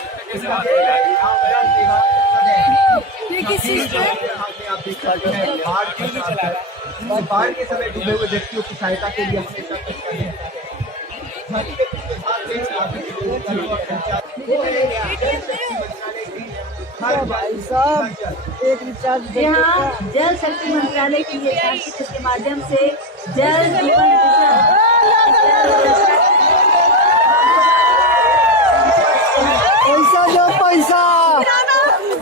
ये किस चीज का है? बाढ़ के समय डूबे हुए व्यक्तियों की सहायता के लिए हमेशा भाई साहब एक रिचार्ज जी हाँ, जल शक्ति मंत्रालय की ये झांकी जिसके माध्यम से जल जीवन मिशन पैसा जो पैसा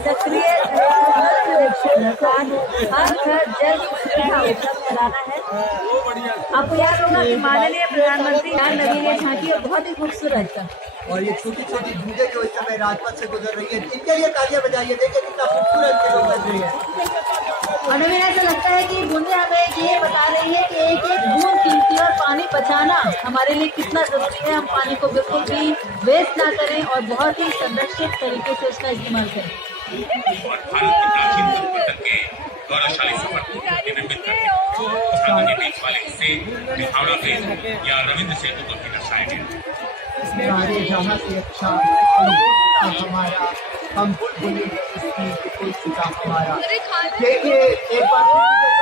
सक्रिय हर घर जल सुविधा उपलब्ध कराना है। आपको याद होगा कि माननीय प्रधानमंत्री याद लगी ये झांकी और बहुत ही खूबसूरत है। और ये छोटी छोटी बूंदे जो इस समय राजपथ से गुजर रही है, इनके लिए तालियां बजाइए। देखिए कितना खूबसूरत ये लोग बज रही है। और हमें ऐसा लगता है कि बूंदे हमें ये बता रही है कि एक एक बूंद कीमती और पानी बचाना हमारे लिए कितना जरूरी है। हम पानी को बिल्कुल भी वेस्ट ना करें और बहुत ही संरक्षित तरीके से उसका इस्तेमाल करें। और भारत के प्राचीन लोकतंत्र के गौरवशाली सफर को निलंबित करके सागर के बीच वाले हिस्से हावड़ा ब्रिज या रविंद्र सेतु को भी दर्शाया गया। सारे जहाँ से अच्छा हमारा हम बुलबुली हमारा। देखिए एक बार खूबसूरत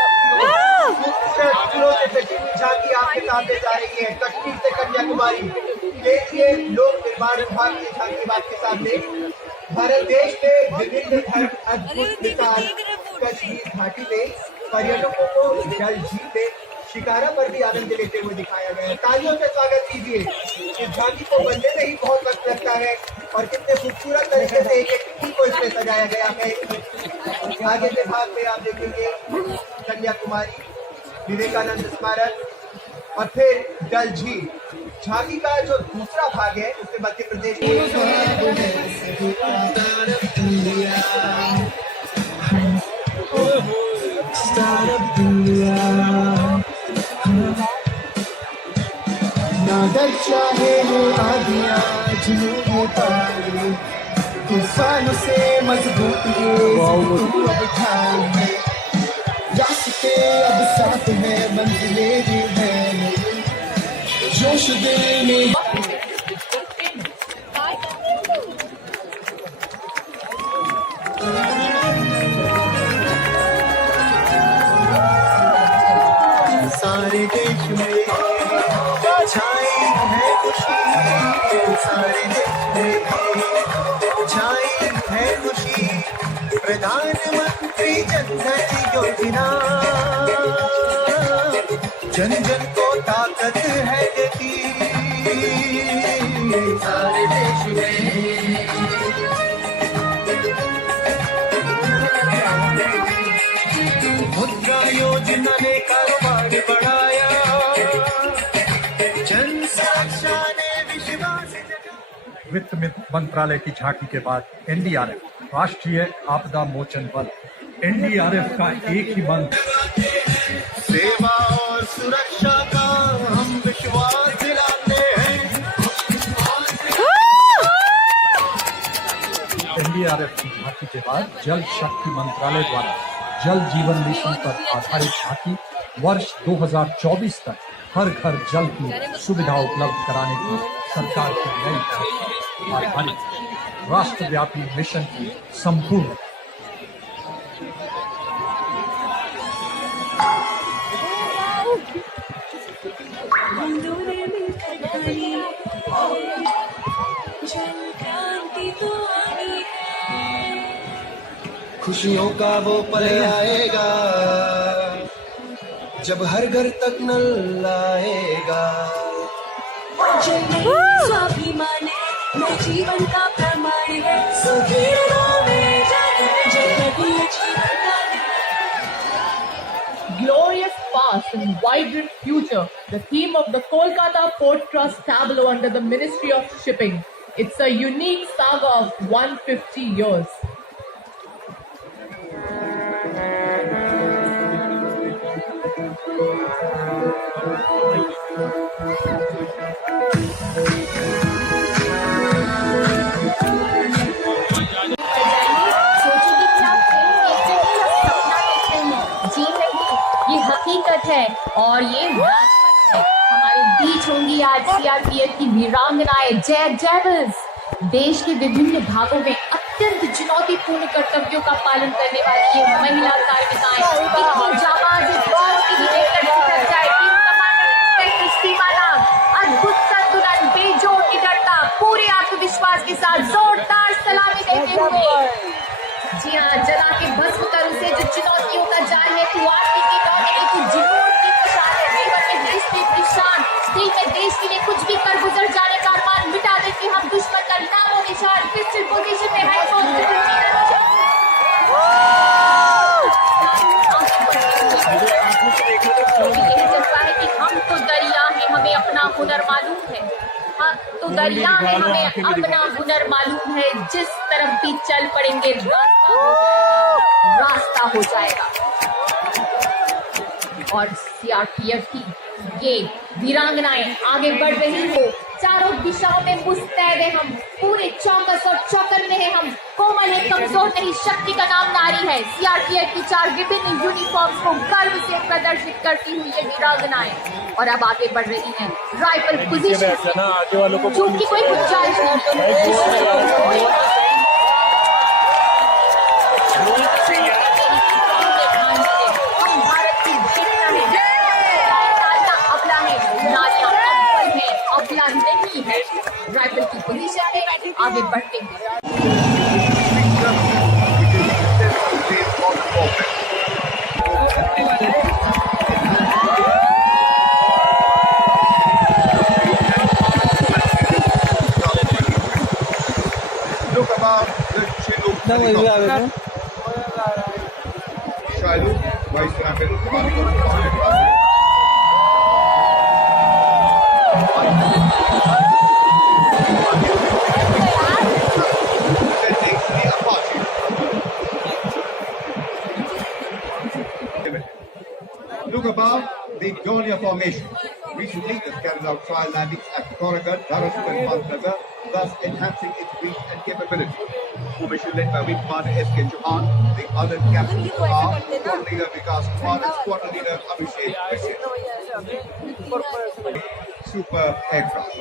फूलों से सजी हुई झांकी आपके सामने जा रही है कश्मीर से कन्याकुमारी। देखिए लोक निर्माण विभाग की झांकी आपके सामने। भारत देश के विभिन्न धर्म अद्भुत विकास कश्मीर घाटी में पर्यटकों को जल झील में शिकारा पर भी आनंद लेते हुए दिखाया गया है। तालियों से स्वागत कीजिए। इस झांकी को बनने में ही बहुत वक्त लगता है और कितने खूबसूरत तरीके से एक एक फूल को इसमें सजाया गया है। आगे के भाग में आप देखेंगे कन्याकुमारी, विवेकानंद स्मारक और फिर डल झील। झांकी का जो दूसरा भाग है उसमें मध्य प्रदेश नादर चाहे हो आदिया जुनून पाए तूफान से मजबूत ये रास्ते अब साथ है मंजिलें भी है जोश दिल में सारे देश में छाई है खुशी सारे देश में छाई है खुशी प्रधानमंत्री जन धन योजना जन जन को ताकत है देती सारे देश में मुद्रा योजना ने कारोबार बढ़ाया जन सुरक्षा ने विश्वास वित्त मंत्रालय की झांकी के बाद एनडीआरएफ राष्ट्रीय आपदा मोचन बल एनडीआरएफ का एक ही मंत्र सेवा और सुरक्षा का हम विश्वास दिलाते हैं एनडीआरएफ की झांकी के बाद जल शक्ति मंत्रालय द्वारा जल जीवन मिशन पर आधारित झांकी वर्ष 2024 तक हर घर जल की सुविधा उपलब्ध कराने की सरकार की नई पहल आधारित राष्ट्रव्यापी मिशन की संपूर्ण खुशियों का वो पल आएगा जब हर घर तक नल आएगा स्वाभिमान है मैं जीवन का प्रमाण है सुधीरों में जगती जीवन का Glorious past and vibrant future, the theme of the Kolkata Port Trust tableau under the Ministry of Shipping. It's a unique saga of 150 years. और ये राजपथ है। हमारे बीच होंगी आज सीआरपीएफ की वीरांगनाएं जैक जेवल्स। देश के विभिन्न भागों में अत्यंत चुनौतीपूर्ण कर्तव्यों का पालन करने वाली ये महिला कार्मिकाएं इतनी जाबाज है कि चारों की भी बेहतर सिखर जाए। टीम कमांडर इंस्पेक्टर सीमा नाग अद्भुत संतुलन, बेजोड़ निडरता, पूरे आत्मविश्वास के साथ जोरदार सलामी देते हुए, जी हाँ, जला के भस्म कर उसे जो चुनौतियों का जाल है, तू आरती की नौकरी, तू जुनून की मशाल है, जीवन में देश की निशान, दिल में देश के लिए कुछ भी कर गुजर जाने का अरमान मिटा देते हम दुश्मन का नामो निशान। पिस्टल पोजीशन में है यही जज्बा है कि हम तो दरिया हैं, हमें अपना हुनर मालूम है। हाँ तो दरिया है, हमें अपना हुनर मालूम है। जिस तरफ भी चल पड़ेंगे रास्ता हो जाएगा। और सीआरपीएफ की ये वीरांगनाएं आगे बढ़ रही हो, चारों दिशाओं में मुस्तैद है हम, पूरे चौकस और चौकन्ने हैं हम। कोमल है, कमजोर नहीं, शक्ति का नाम नारी है। सीआरपीएफ की 4 विभिन्न यूनिफॉर्म्स को गर्व से प्रदर्शित करती हुई ये वीरांगनाएं और अब आगे बढ़ रही हैं राइफल पोजीशन में, जो कि कोई गुंजाइश नहीं। अबला नहीं है, राइफल की पोजीशन में आगे बढ़ते हैं। Look about the Chinook helicopter. Shiloh, Vice Admiral, commanding officer. Look above the Dolia formation. Recently, it has carried out trial landings at Koragat, Darasu and Pantnagar, thus enhancing its reach and capability. Formation led by Wing Commander S.K. Chauhan, the other captains are Squadron Leader Vikas Kumar and Squadron Leader Abhishek Bashir. Super aircraft.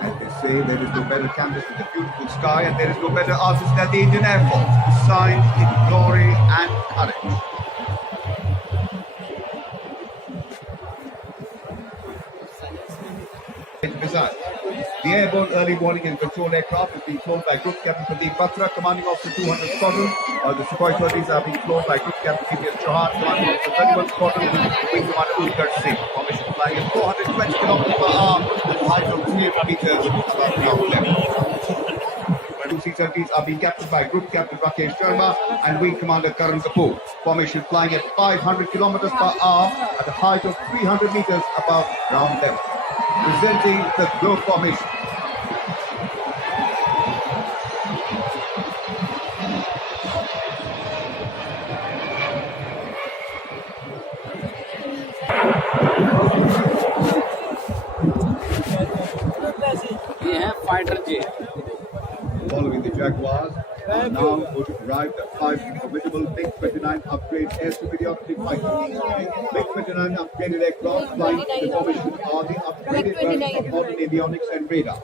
As they say, there is no better canvas than the beautiful sky, and there is no better artist than the Indian Air Force, signed in glory and courage. Missile. The airborne early warning and control aircraft is being flown by Group Captain Pradeep Batra, commanding officer 200 Squadron. The Sukhoi 30s are being flown by Group Captain P.P.S. Chauhan, commanding officer 31 Squadron, with Wing Commander Ulkar Singh. Formation flying at 420 km per hour at a height of 300 meters above ground level. Two C-30s are being captained by Group Captain Rakesh Sharma and Wing Commander Karan Kapoor. Formation flying at 500 km per hour at a height of 300 meters above ground level. Presenting the Globe formation. Following the Jaguars, are now going to arrive the 5 formidable MiG-29 upgrade air superiority fighters. MiG-29 upgraded aircraft flying in the formation are the upgraded version of modern avionics and radar.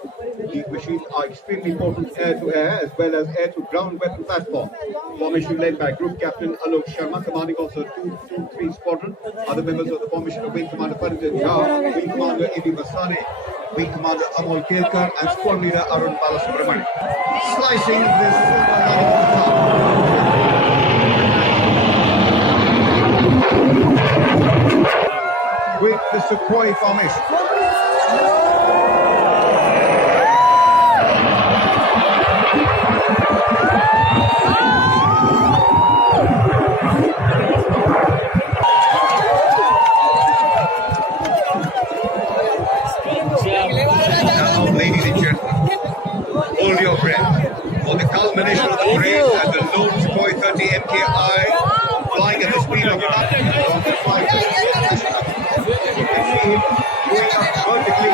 These machines are extremely potent air-to-air as well as air-to-ground weapon platform. Formation led by Group Captain Alok Sharma, commanding officer 223 Squadron. Other members of the formation are Wing Commander Parijit Jha, Wing Commander Ebi Vasane, Wing Commander Amol Kelkar and Squadron Leader Arun Balasubramanian. Slicing this silver lining to the top. With the Sukhoi formation. Now, ladies and gentlemen, hold your breath for the culmination of the parade as the lone Sukhoi 30 MKI flying at the speed of Mach from the flight. You can see him going up vertically.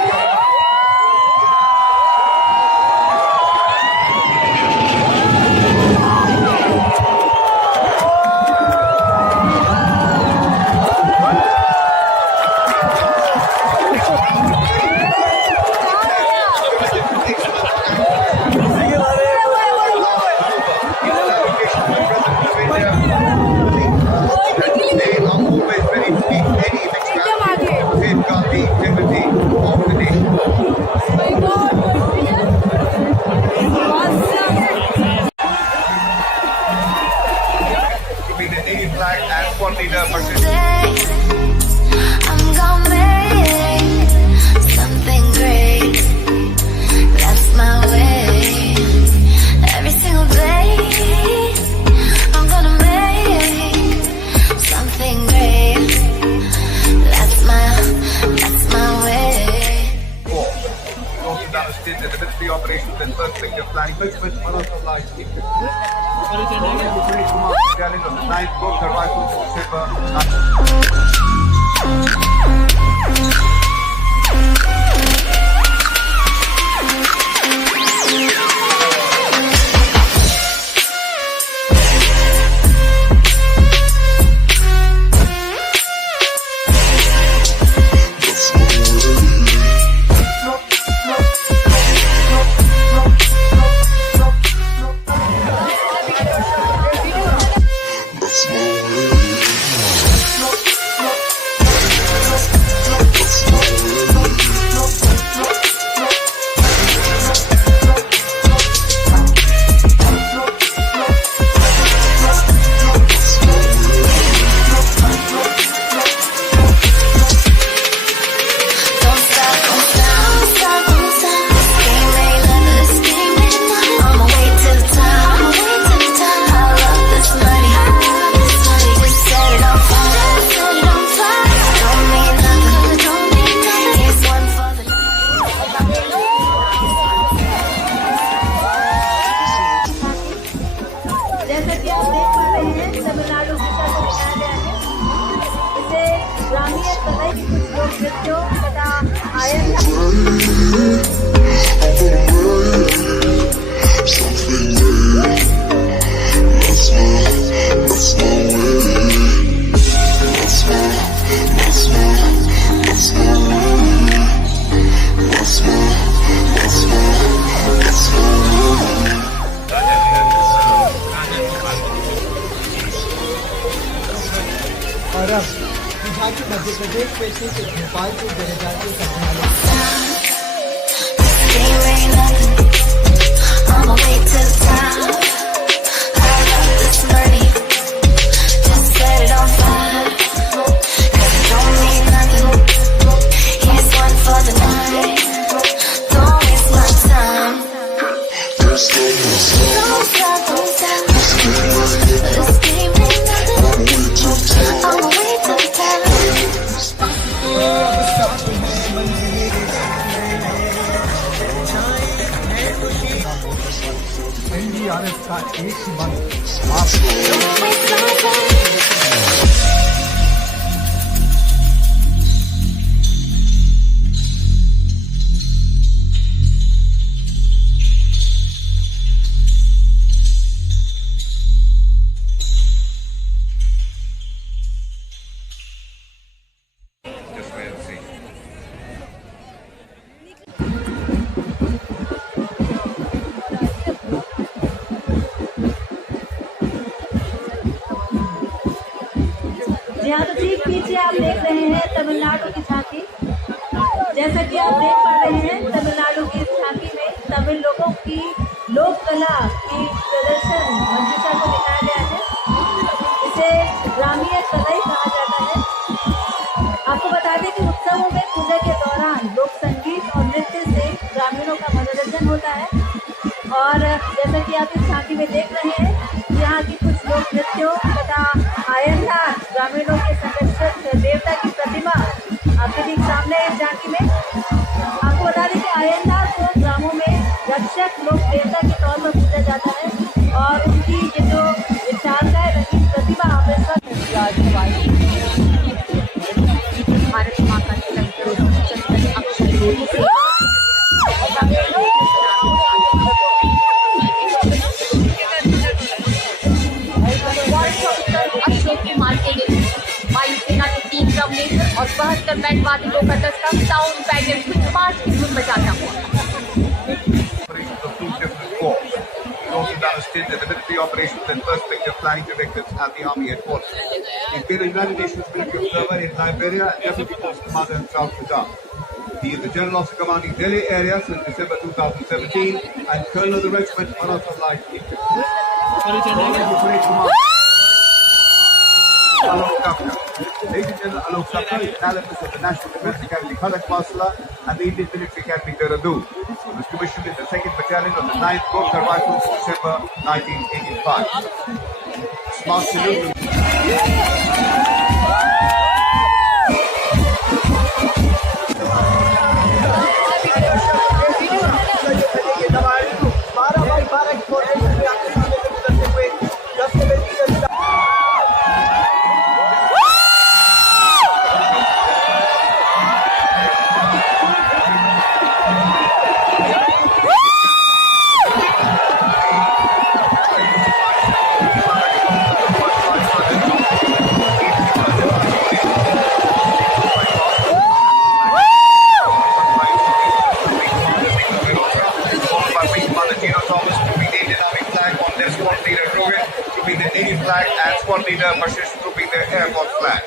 flag and squad leader Bashir. I'm gonna make something great. That's my way. Every single day, I'm gonna make something great. That's my way. Also demonstrated the military operations and first sector flying movement. Manasrullah challenge of the 9th Corps Rifles Shipper. जैसा कि आप देख पा रहे हैं तमिलनाडु की छवि दिखाया गया है। इसे ग्रामीण सदाई की कुछ लोक नृत्यों तथा आयन और अब झांकी मध्य प्रदेश में स्थित भोपाल के जनजातीय संग्रहालय On my way to the top, I love this money. Just set it on fire, 'cause it don't mean nothing. Here's one for the night. Don't waste my time. Don't stop, don't stop. This game ain't nothing. On my way to the top. NDRF का एक ही मंत्र Don't waste my time. Just wait and see. जी हाँ, तो ठीक पीछे आप देख रहे हैं तमिलनाडु की झांकी। जैसा कि आप देख पा रहे हैं तमिलनाडु की इस झांकी में तमिल लोगों की लोक कला की प्रदर्शन मंजूषा को दिखाया गया है। इसे ग्रामीण सदाई कहा जाता है। आपको बता दें कि उत्सवों में पूजा के दौरान लोक संगीत और नृत्य से ग्रामीणों का मनोरंजन होता है। और जैसा कि आप इस झांकी में देख रहे हैं, यहाँ की कुछ लोक नृत्यों तथा आयनदार ग्रामीणों के संरक्षक देवता की प्रतिमा आपके ठीक सामने है इस झांकी में। आपको बता दें कि आयनदार को ग्रामों में रक्षक लोक देवता के तौर पर पूजा जाता है और उनकी ये जो विशालकाय रंगीन प्रतिमा आप इस वक्त भारत माँ का तिलक चंदन अक्षर रोटी से अशोक कुमार के लिए वायुसेना के 3 ड्रम लेकर और 72 बैंड वादकों का दस्ता साउंड पैकेज में मार्च की धुन बजाता हुआ। Operations of 2 different corps. It also demonstrated the military operations and first sector flying directives at the Army headquarters. He's been a United Nations military observer in Liberia and Deputy Post Commander in South Sudan. He is the General Officer commanding Delhi area since December 2017 and Colonel of the Regiment Manasrullah. Alok Kapka. Ladies and gentlemen, Alok Kapka is an alumnus of the National Defence Academy Khadak Masla and the Indian Military Academy Dehradun. He was commissioned in the 2nd Battalion of the 9th Gorkha Rifles in December 1985. Smart salute. Flag and squad leader Bashish trooping the Air Force flag.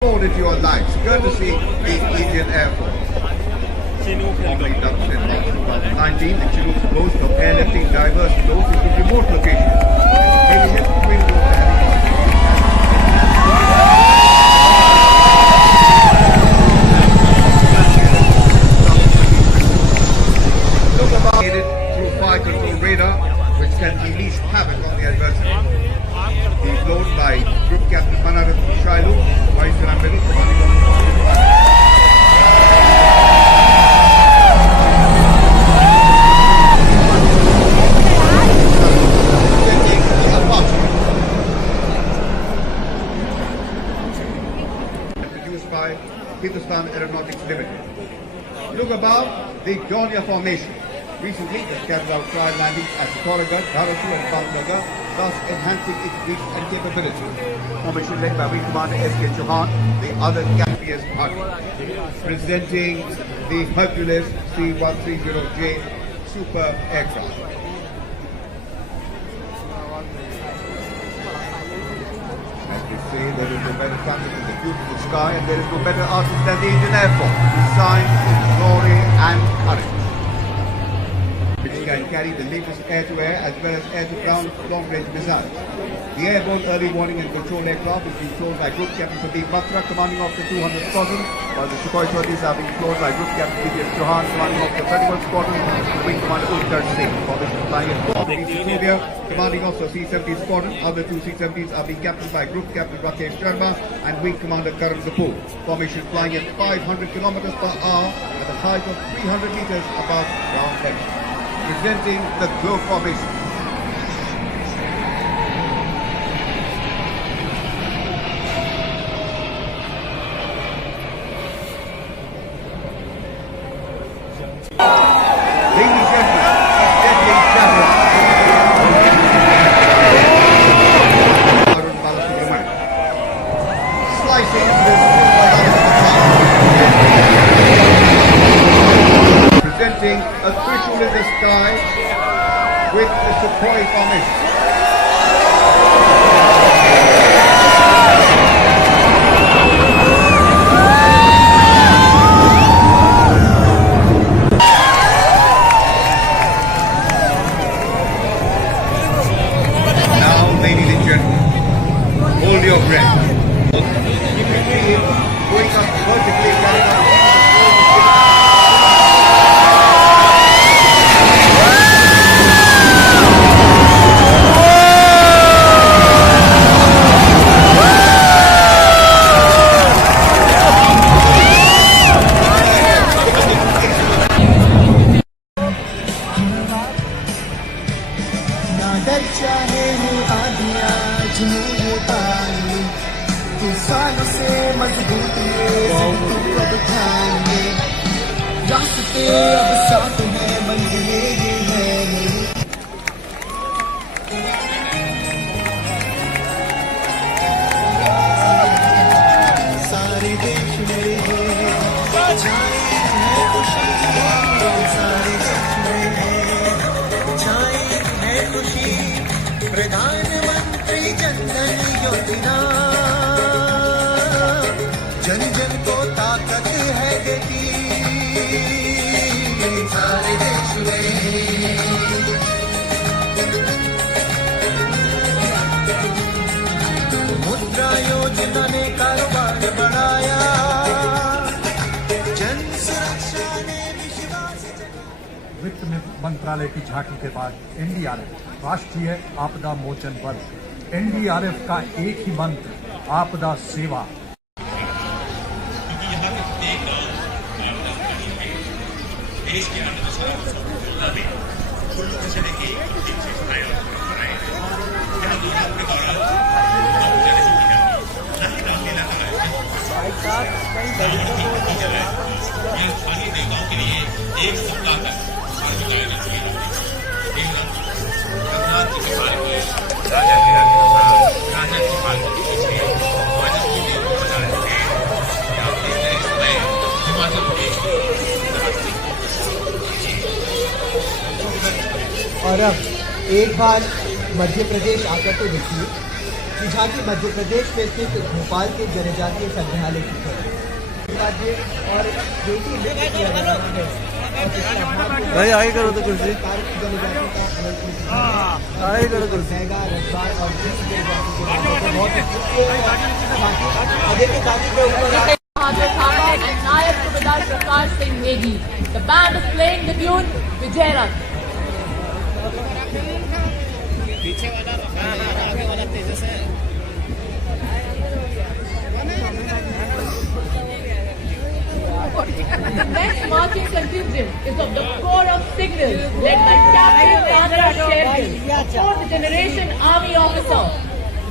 Forwarded your lives, courtesy the Indian Air Force. Following induction in March 2019, the Chinook boast of airlifting diverse flows into remote locations. Heavy lift twin rotor through fire control radar, which can unleash havoc on the adversary. He is flown by Group Captain Manarat Shailu, Vice Admiral commanding on produced by Hindustan Aeronautics Limited. Look above the Donia Formation. Recently, it has carried out trial landings at Koragarh, Dharasu and Patnagar, thus enhancing its reach and capability. Formation led by Wing Commander S.K. Chauhan, the other KPS partner, presenting the Hercules C-130J super aircraft. As we say, there is no better traffic in the beautiful sky, and there is no better artist than the Indian Air Force, designed in glory and courage, which can carry the latest air-to-air as well as air-to-ground long-range missiles. The airborne early warning and control aircraft is being flown by Group Captain Pradeep Batra, commanding officer 200 Squadron, while the Sukhoi 30s are being flown by Group Captain B.S. Chauhan, commanding officer 31st Squadron, and Wing Commander Uttar Singh. Formation flying at Victoria, commanding officer C-17 Squadron. Other two C-17s are being captained by Group Captain Rakesh Sharma and Wing Commander Karan Kapoor. Formation flying at 500 kilometers per hour at a height of 300 meters above ground level. Presenting the glow formation. Ladies and gentlemen, deadly Javelin. Arun Balasubramanian. Slicing this presenting a triple in the sky with the Sukhoi formation. Now, ladies and gentlemen, hold your breath. You can see it going up vertically, carrying out. चाहे हो आदियां झूठे पानी तूफानों से मजबूत ये अब ठाएंगे रास्ते अब साथ हैं मंजिलें ये है सारे देश मेरे हैं छाए है खुशी सारे देश मेरे हैं छाए है खुशी प्रधानमंत्री जनधन योजना जन जन को ताकत है देती सारे देश में मंत्रालय की झांकी के बाद एनडीआरएफ राष्ट्रीय आपदा मोचन बल, एनडीआरएफ का एक ही मंत्र, आपदा सेवा। क्योंकि यहाँ के प्रत्येक गाँव आपदा प्रबंधन में देश के अर्थव्यवस्था में कुल्लू खसरे की विशेषताएं बनाए यहाँ दुर्गा के दौरान यह स्थानीय देवताओं के लिए एक सप्ताह तक धार्मिक आयोजन किए जाते हैं। रघुनाथ जी के पाल हुए राजा राजा के पाल हिमाचल प्रदेश और अब एक बार मध्य प्रदेश आकर तो देखिए कि झांकी मध्य प्रदेश में स्थित भोपाल के जनजातीय संग्रहालय की है और बेटी नृत्य किया जा रहा है। भाई आगे करो तो कुर्सी, जनजाति का आगे करो कुर्सी। रजवाड़ और बहुत आगे के जाति के ऊपर and Nayak Subedar Prakash Singh Negi. The band is playing the tune Vijayarth. The next marching contingent is of the Corps of Signals led by Captain Chandra Shergill, a fourth generation army officer.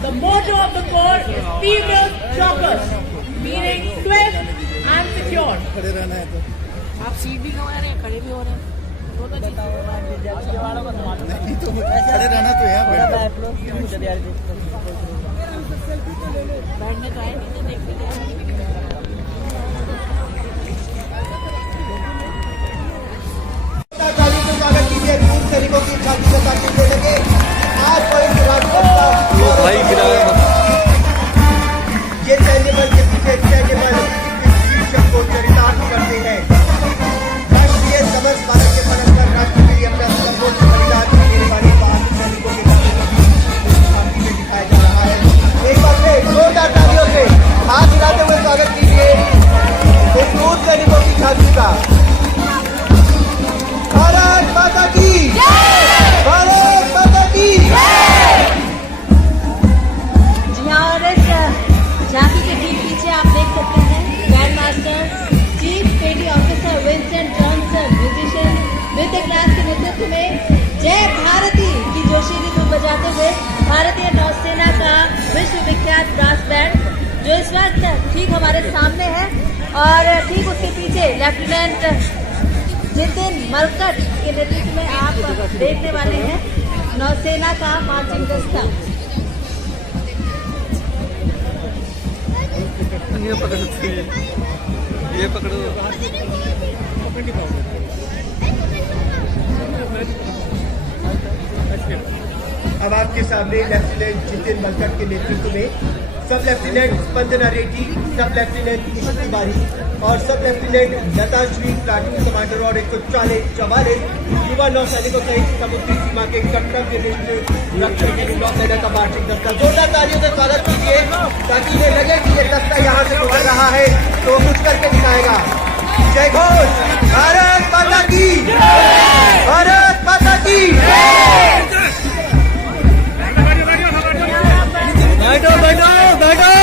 The motto of the Corps is Fevers Choppers, meaning swift and secure. खड़े रहना है तो आप seat भी कमा रहे हैं, खड़े भी हो रहे हैं, दोनों चीज़। नहीं तो खड़े रहना तो यहाँ बैठने तो आए नहीं ना, देखते स्वागत कीजिए पूर्व सैनिकों की छाती से ताकि लगे आज भाई गिराया ये सैन्य बल के पीछे सैन्य बल शीर्षक को चरितार्थ करते हैं। राष्ट्रीय समर स्मारक के पलट पर राष्ट्र के लिए अपना सर्वोच्च बलिदान देने वाले बहादुर सैनिकों के झांकी में दिखाया जा रहा है। एक बार फिर जोरदार तालियों से हाथ हिलाते हुए स्वागत कीजिए पूर्व सैनिकों की झांकी का। भारत माता की भारत माता की। जी हाँ, और इस झांकी के ठीक पीछे आप देख सकते हैं ग्रैंड मास्टर चीफ पेटी ऑफिसर विंस्टन जॉनसन म्यूजिशियन नृत्य क्लास के नेतृत्व में जय भारती की जोशीली धुन बजाते हुए भारतीय नौसेना का विश्वविख्यात ब्रास बैंड जो इस वक्त ठीक हमारे सामने है, और ठीक उसके पीछे लेफ्टिनेंट जितिन मलकट के नेतृत्व में आप देखने वाले हैं नौसेना का मार्चिंग दस्ता। ये पकड़ो, ये पकड़ो। अब आपके सामने लेफ्टिनेंट जितिन मलकट के नेतृत्व में सब लेफ्टिनेंट स्पंदना रेड्डी, सब लेफ्टिनेंट ईशु तिवारी और सब लेफ्टिनेंट लताश्री प्लाटून कमांडर और 144 युवा नौसैनिकों सहित समुद्री सीमा के कर्तव्य रक्षण के लिए नौसेना का मार्चिंग दस्ता। जोरदार तालियों से स्वागत कीजिए ताकि ये लगे कि ये दस्ता यहाँ से गुजर रहा है तो कुछ करके दिखाएगा। जय घोष, भारत माता की, भारत माता की। बैठो बैठो बैठो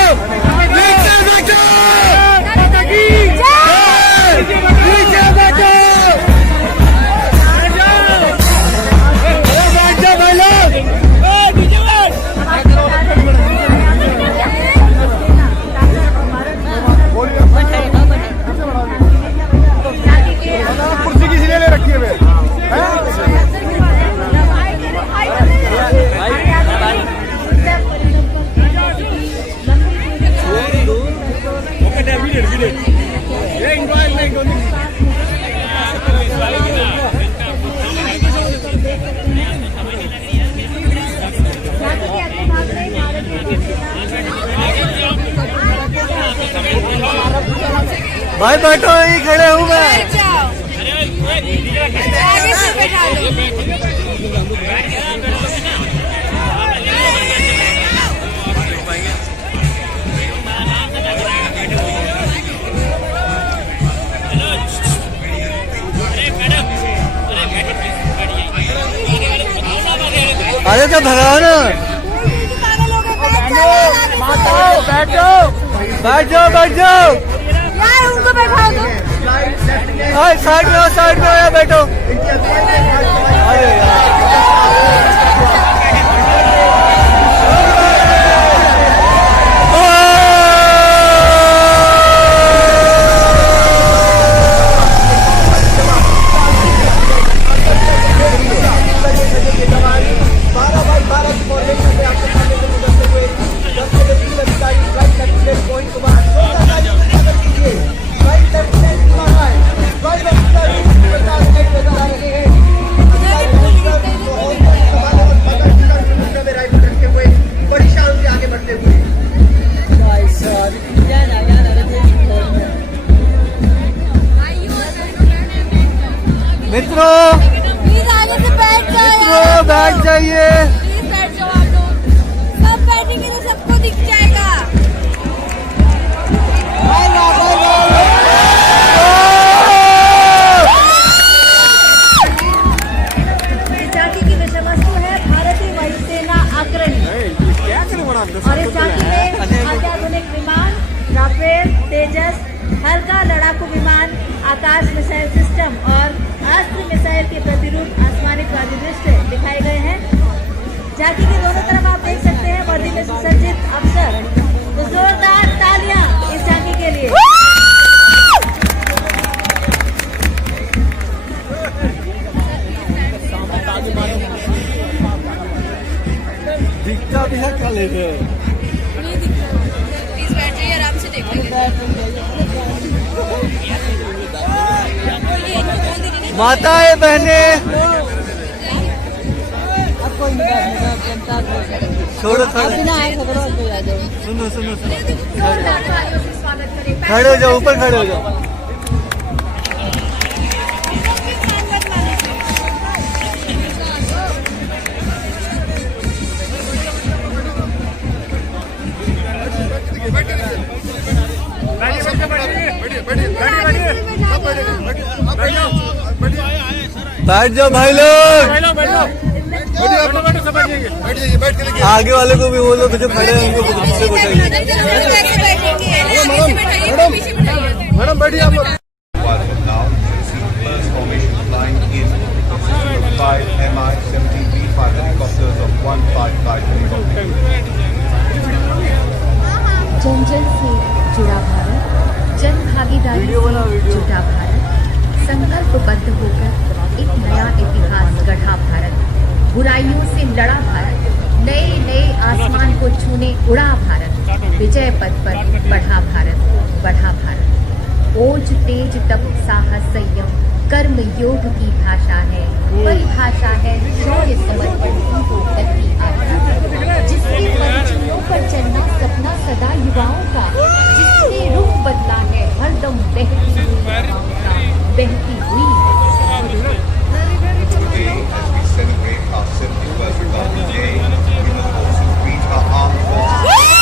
नीचे बैठो, नीचे बैठो, बैठो भाई लोग। कुर्सी किसी ने ले रखी है भाई बैठो, यही खड़े हूँ मैं। आगे से बैठा लो। अरे तो भगाओ ना, बैठ जाओ बैठ जाओ, यार उनको बैठाओ दो। साइड में आओ यार, बैठो। अरे मित्रों प्लीज आगे से बैठ जाओ, मित्रों बैठ जाइए। प्लीज बैठ जाओ आप लोग, सब बैठेंगे तो सबको दिख जाएगा। इस झांकी की विषय वस्तु है भारतीय वायुसेना अग्रणी, और इस झांकी में अत्याधुनिक विमान, राफेल, तेजस, हल्का लड़ाकू विमान, आकाश मिसाइल सिस्टम और अस्त्र मिसाइल के प्रतिरूप आसमानी प्राधिदृष्टि दिखाए गए हैं। झांकी के दोनों तरफ आप देख सकते हैं वर्दी में सुसज्जित अफसर। तो जोरदार तालियां इस झांकी के लिए। दिखता भी है क्या लेते प्लीज बैठ जाइए, आराम से देख माताएं बहने, छोड़ो सुनो खड़े हो जाओ, ऊपर खड़े हो जाओ। बैठ जाओ भाई लोग, आगे वाले को भी बोलो, जो खड़े हैं उनको पीछे बैठाइए। मैडम बैठिए आप लोग। Now, first formation flying in 5 Mi-17 V5 helicopters of 155 helicopters. जन जन से जुड़ा भारत, जन भागीदारी से जुटा भारत, संकल्पबद्ध होकर एक नया इतिहास गढ़ा भारत, बुराइयों से लड़ा भारत, नए नए आसमान को छूने उड़ा भारत, विजय पथ पर बढ़ा भारत। ओज तेज तप साहस संयम कर्म योग की भाषा है, परिभाषा है शौर्य समर्पण की आशा, जिसके परिचितों पर चलना सपना सदा युवाओं का, जिससे रुख बदला है हरदम बहती हुई हवाओं का, बहती हुई। Today, as we celebrate our 71st Republic Day, we will also greet our armed forces.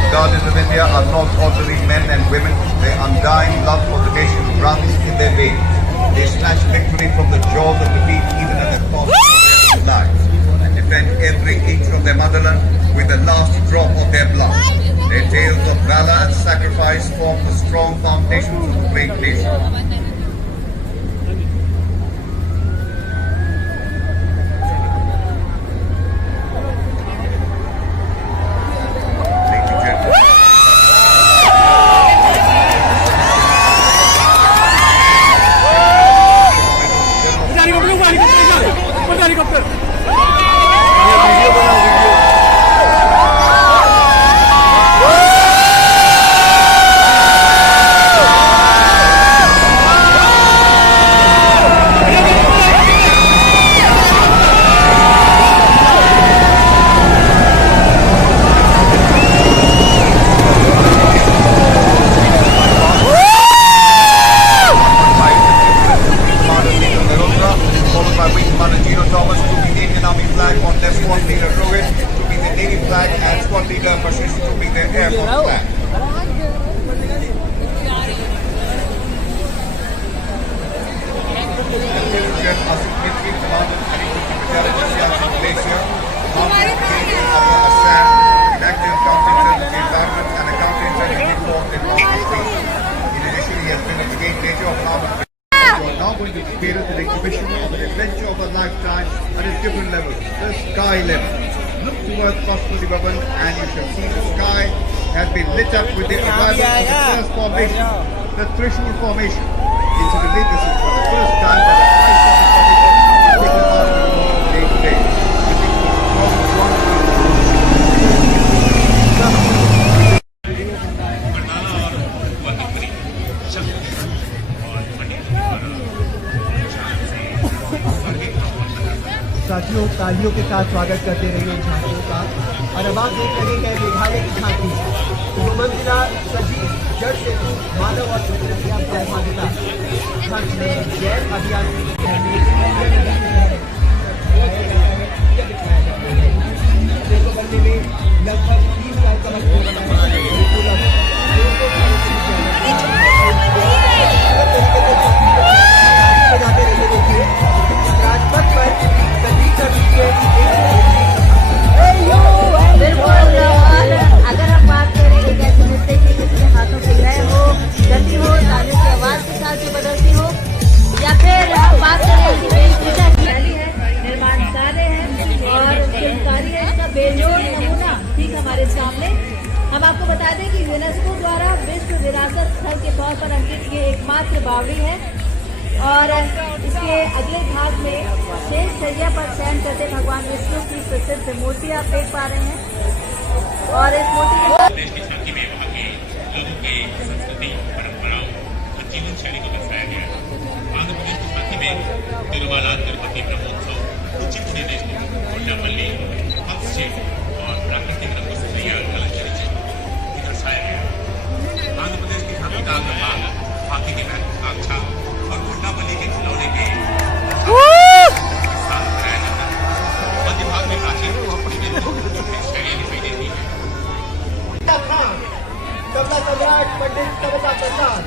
The Guardians of India are not ordinary men and women. Their undying love for the nation runs in their veins. They snatch victory from the jaws of defeat even at the cost of their lives, and defend every inch of their motherland with the last drop of their blood. Their tales of valor and sacrifice form the strong foundations of a great nation. exhibition of an adventure of a lifetime at a different level, the sky level. Look towards Kosturi Bhavan and you shall see the sky has been lit up with the arrival of the first formation, the Trishul formation. Incidentally, this is for the first time that the Christ of the formation is taken part in the world day to day. साथियों, तालियों के साथ स्वागत करते रहिए झांकियों का। और अब आप देख रहे हैं मेघालय की झांकी, मंजिला सजी जड़ से मानव और प्रकृति की सहभागिता झांकी में जैव अभियान बनने में लगभग 30 साल का वक्त बनाते रहिए। देखिए राजपथ पर बिल्कुल। और अगर हम बात करें एक ऐसे नृत्य की जिसके हाथों की लय हो, गति हो, तालियों की आवाज के साथ जो बदलती हो, या फिर हम बात करें कि वेशभूषा की शैली है, निर्माण कार्य है और शिल्पकारी है, इसका बेजोड़ नमूना ठीक हमारे सामने। हम आपको बता दें कि यूनेस्को द्वारा विश्व विरासत स्थल के तौर पर अंकित ये एकमात्र बावड़ी है। और इसके अगले भाग में शेष शैया पर शयन करते भगवान विष्णु की प्रसिद्ध मूर्ति आप देख पा रहे हैं। और इस मूर्ति के देश की झांकी में वहाँ के लोगों के संस्कृति, परंपराओं और जीवन शैली को दर्शाया गया है। आंध्र प्रदेश की झांकी में तिरुमाला, तिरुपति ब्रह्मोत्सव, कुचिपुड़ी नृत्य, कोंडापल्ली, हस्तशिल्प और प्राकृतिक रंगों से तैयार कलाकारी दर्शाया गया है। आंध्र प्रदेश की झांकी का अग्रभाग हाथी की आंक्षा और कोंडापल्ली के खिलौने के साथ कराया जाता है। मध्य भाग में प्राचीन कुचिपुड़ी में शैलियाँ दिखाई देती है। तबला सम्राट पंडित कविता प्रसाद,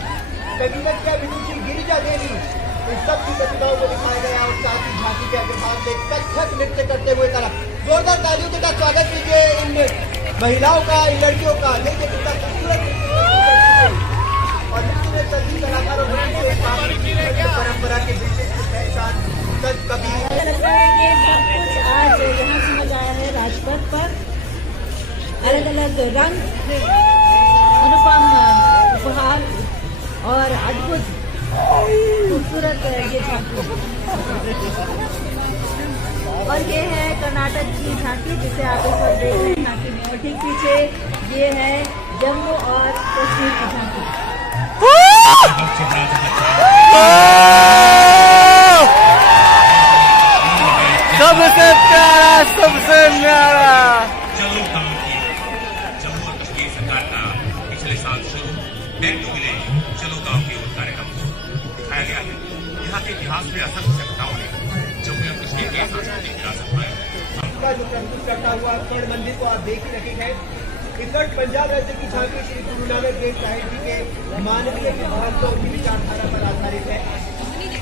संगीतज्ञ विदुषी गिरिजा देवी, इन सब की प्रतिभाओं को दिखाया गया। और साथ ही झांकी के अग्रभाग में कथक नृत्य करते हुए तरफ जोरदार तालियों के साथ स्वागत कीजिए इन महिलाओं का, इन लड़कियों का। देखिए कितना खूबसूरत और निश्चित सभी कलाकारों ने परंपरा के विशिष्ट पहचान संत कबीर। लगता है कि सब कुछ आज यहाँ समझ आया है राजपथ पर। अलग अलग रंग, अनुपम उपहार और अद्भुत खूबसूरत ये झांकी। और ये है कर्नाटक की झांकी जिसे आप इस वक्त देख रहे हैं झांकी में। और ठीक पीछे ये है जम्मू और कश्मीर की झांकी। सबसे प्यारा, सबसे न्यारा चलो गाँव की जम्मू और कश्मीर सरकार का पिछले साल शुरू बैक टू विलेज चलो गाँव की ओर कार्यक्रम दिखाया गया है। यहाँ के इतिहास में असंख्य घटनाओं ने जम्मू और कश्मीर की सांस्कृतिक विरासत में का जो प्रस्तुत करता हुआ स्वर्ण मंदिर को आप देख ही रहे हैं। इकट पंजाब राज्य की झांकी श्री गुरु नानक देव साहिब जी के मानवीय सिद्धांतों की विचारधारा पर आधारित है।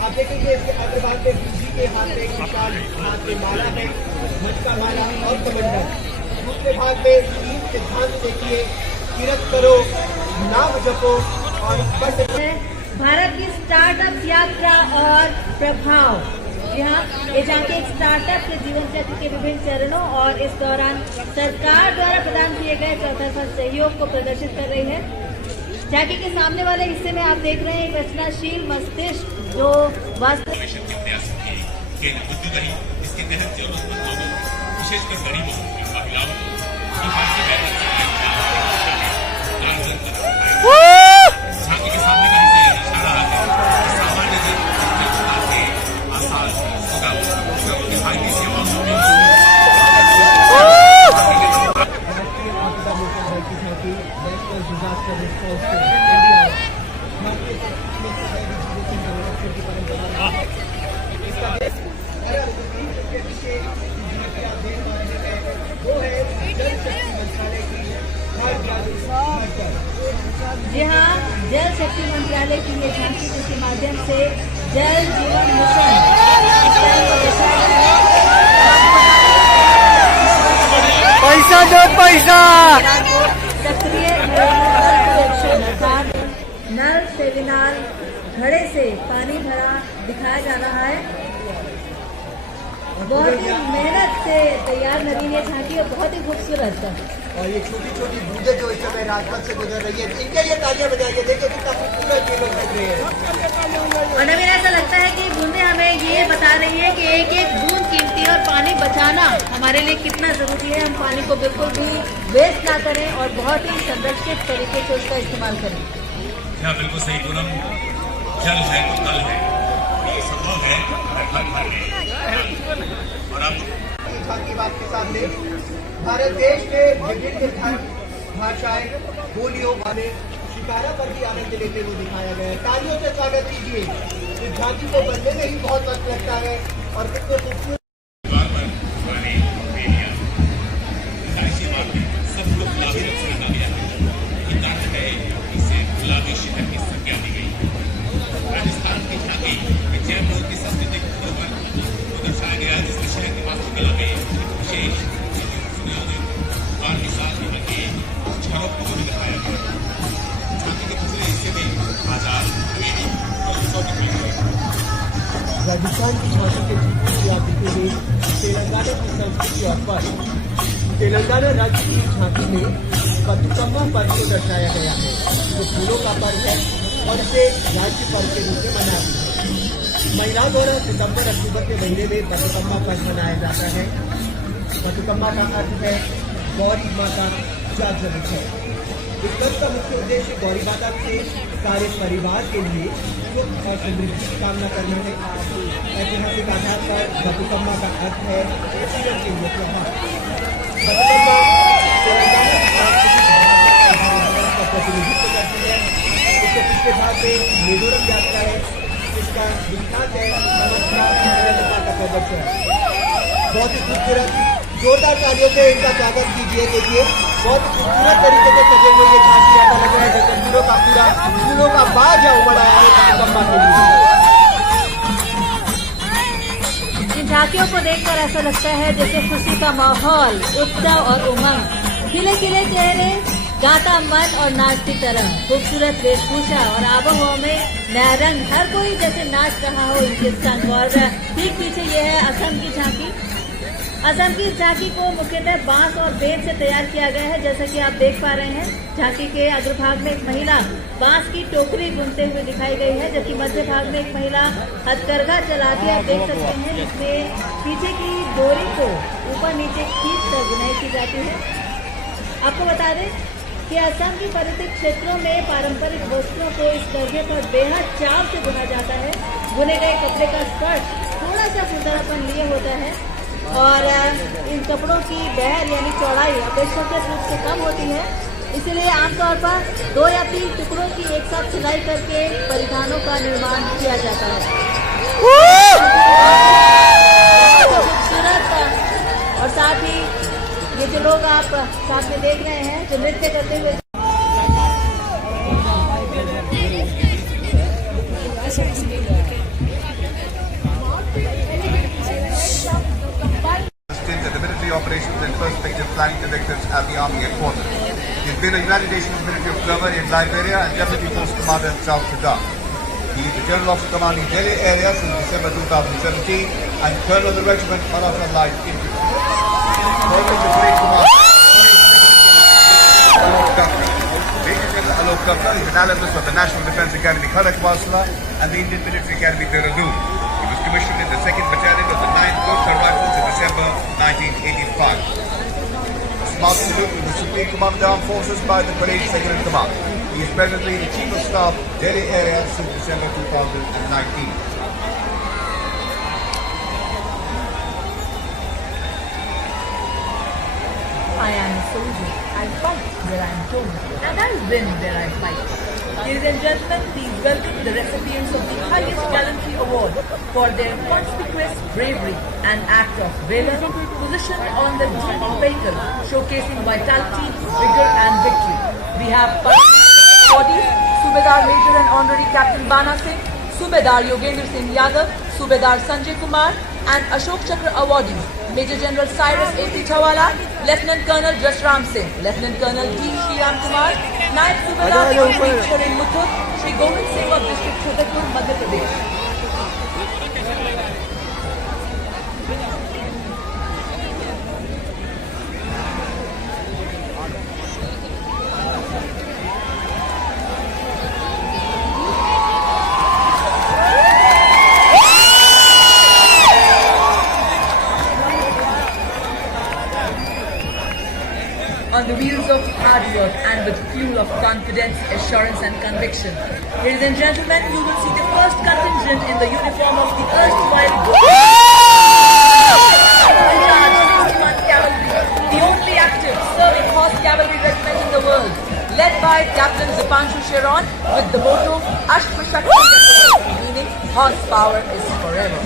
आप देखेंगे इसके अग्रभाग में जी के हाथ में एक विशाल हाथ में माला है, मंच का माला और कमंडल। दूसरे भाग में 3 सिद्धांत देखिए, किरत करो, नाम जपो और भारत की स्टार्टअप यात्रा और प्रभाव। जी हाँ, ये झांकी एक स्टार्टअप के जीवन चक्र के विभिन्न चरणों और इस दौरान सरकार द्वारा प्रदान किए गए चौतरफा सहयोग को प्रदर्शित कर रही है। झांकी के सामने वाले हिस्से में आप देख रहे हैं एक रचनाशील मस्तिष्क जो वास्तव के प्रयासों की उद्योगरी इसके तहत जरूरतमंद लोगों, विशेषकर गरीबों, महिलाओं को किफायती वेतन झांकी के सामने का हिस्सा इशारा है कि सामान्य जन आसान सुगम किफायती सेवाओं को जी हाँ, जल शक्ति मंत्रालय की ये झांकी जिसके माध्यम से जल जीवन मिशन पैसा दो, पैसा सक्रिय नल से विनाल घड़े से पानी भरा दिखाया जा रहा है। बहुत ही मेहनत से तैयार नवीन ये झांकी और बहुत ही खूबसूरत है। और ये छोटी छोटी बूंदे जो इस समय राजपथ से गुजर रही है, इनके लिए तालियां बजाइए। देखो कितना खूबसूरत ये लोग लग रहे हैं। और नवीन ऐसा लगता है कि बूंदे हमें ये बता रही है कि एक एक बूंद कीमती है और पानी बचाना हमारे लिए कितना जरूरी है। हम पानी को बिल्कुल भी वेस्ट ना करें और बहुत ही संरक्षित तरीके से उसका इस्तेमाल करें। क्या बिल्कुल सही पूनम, जल है तो कल है, संभव है घर घर में। और अब झांकी आपके सामने भारत देश के विभिन्न धर्म, भाषाएं, बोलियों वाले शिकारा पर भी आनंद लेते हुए दिखाया गया है। तालियों से स्वागत कीजिए। इस झांकी को बनने में ही बहुत वक्त लगता है और कितने खूबसूरत सब लोग गुलाबी रंग से रंगा गया है। ये नाटक है, इसे गुलाबी शहर की संज्ञा दी गई। राजस्थान की झांकी जयपुर की सांस्कृतिक धरोहर को दर्शाया गया, जिसमें शहर की वास्तुकला में विशेष सुनियोजित और मिसाल यहाँ के झरोखों को भी दिखाया गया। झांकी के पिछले हिस्से में बाजार, हवेली और उत्सव दिखाई गए। राजस्थान की झांकी के चित्रों की आप देखेंगे तेलंगाना की संस्कृति और पर्व। तेलंगाना राज्य की झांकी में बतुकम्मा पर्व को दर्शाया गया है, जो फूलों का पर्व है और इसे राज्य पर्व के रूप में मनाया जाता है। महिलाओं द्वारा सितंबर अक्टूबर के महीने में बतुकम्मा पर्व मनाया जाता है। बतुकम्मा का अर्थ है गौरी माता जागृत है। इस पर्व का मुख्य उद्देश्य गौरी माता के सारे परिवार के लिए सुख और समृद्धि की कामना करना है। ऐतिहासिक आधार पर बतुकम्मा का अर्थ है जीवन के लिए त्योहार। बतुकम्मा तेलंगाना की सांस्कृतिक का प्रतिनिधित्व करती है। इसके पिछले भाग में मिजोरम यात्रा है, जिसका विख्यात है का प्रदर्शन। बहुत ही खूबसूरत, जोरदार तालियों से इनका स्वागत कीजिए। देखिए बहुत ही खूबसूरत तरीके से सजे हुए ये झांकी, ऐसा लग रहा है जैसे फूलों का पूरा फूलों का बाग है उमड़ आया है बतुकम्मा के लिए। इन झांकियों को देखकर ऐसा लगता है जैसे खुशी का माहौल, उत्सव और उमंग, खिले खिले चेहरे, गाता मन और नाचती तरह, खूबसूरत वेशभूषा और आबोहवा में नया रंग, हर कोई जैसे नाच रहा हो इनके संग। और ठीक पीछे ये है असम की झांकी। असम की झांकी को मुख्यतः बांस और बेंत से तैयार किया गया है। जैसा कि आप देख पा रहे हैं, झांकी के अग्रभाग में एक महिला बांस की टोकरी बुनते हुए दिखाई गई है, जबकि मध्य भाग में एक महिला हथकरघा चलाती आप देख सकते हैं, जिसमें पीछे की डोरी को ऊपर नीचे खींच कर बुनाई की जाती है। आपको बता दें कि असम की पर्वतीय क्षेत्रों में पारंपरिक वस्त्रों को इस दर्जे पर बेहद चाव से बुना जाता है। बुने गए कपड़े का स्पर्श थोड़ा सा खुरदरापन लिए होता है और इन कपड़ों की बहर यानी चौड़ाई अपेक्षाकृत रूप से कम होती है, इसलिए आमतौर पर 2 या 3 टुकड़ों की एक साथ सिलाई करके परिधानों का निर्माण किया जाता है। खूबसूरत और साथ ही ये जो लोग आप साथ में देख रहे हैं जो नृत्य करते हुए the military operations and first major flying directors at the Army headquarters. He has been a United Nations military observer in Liberia and Deputy Force Commander in South Sudan. He is the General Officer commanding Delhi area since December 2017 and Colonel of the Regiment Maratha Light Infantry. Colonel the Great Commander Alok Kakra. Major General Alok Kakra is an alumnus of the National Defence Academy Kharakwarsla and the Indian Military Academy Dehradun. He was commissioned in the 2nd Battalion of the 9th Gorkha Rifles in December 1985. A smart salute to the Supreme Commander of the Armed Forces by the Parade Second in Command. He is presently the Chief of Staff, Delhi area since December 2019. I am a soldier. I fight where I am told, and I win where I fight. Ladies and gentlemen, please welcome the recipients of the highest gallantry award for their conspicuous bravery and act of valor, positioned on the duty vehicle, showcasing vitality, vigor, and victory. We have bodies, Subedar Major and Honorary Captain Bana Singh, Subedar Yogendra Singh Yadav, Subedar Sanjay Kumar, and Ashok Chakra awardees, Major General Cyrus A.P. Chawala, Lieutenant Colonel Jasram Singh, Lieutenant Colonel D. Shriram Kumar, Naib Subedar Muthu, Shri Govind Singh of District Chhatarpur, Madhya Pradesh. hard work and with fuel of confidence, assurance and conviction. Ladies and gentlemen, you will see the first contingent in the uniform of the erstwhile Cavalry, the only active serving horse cavalry regiment in the world, led by Captain Dipanshu Sharon with the motto Ashwa Shakti, meaning horsepower is forever.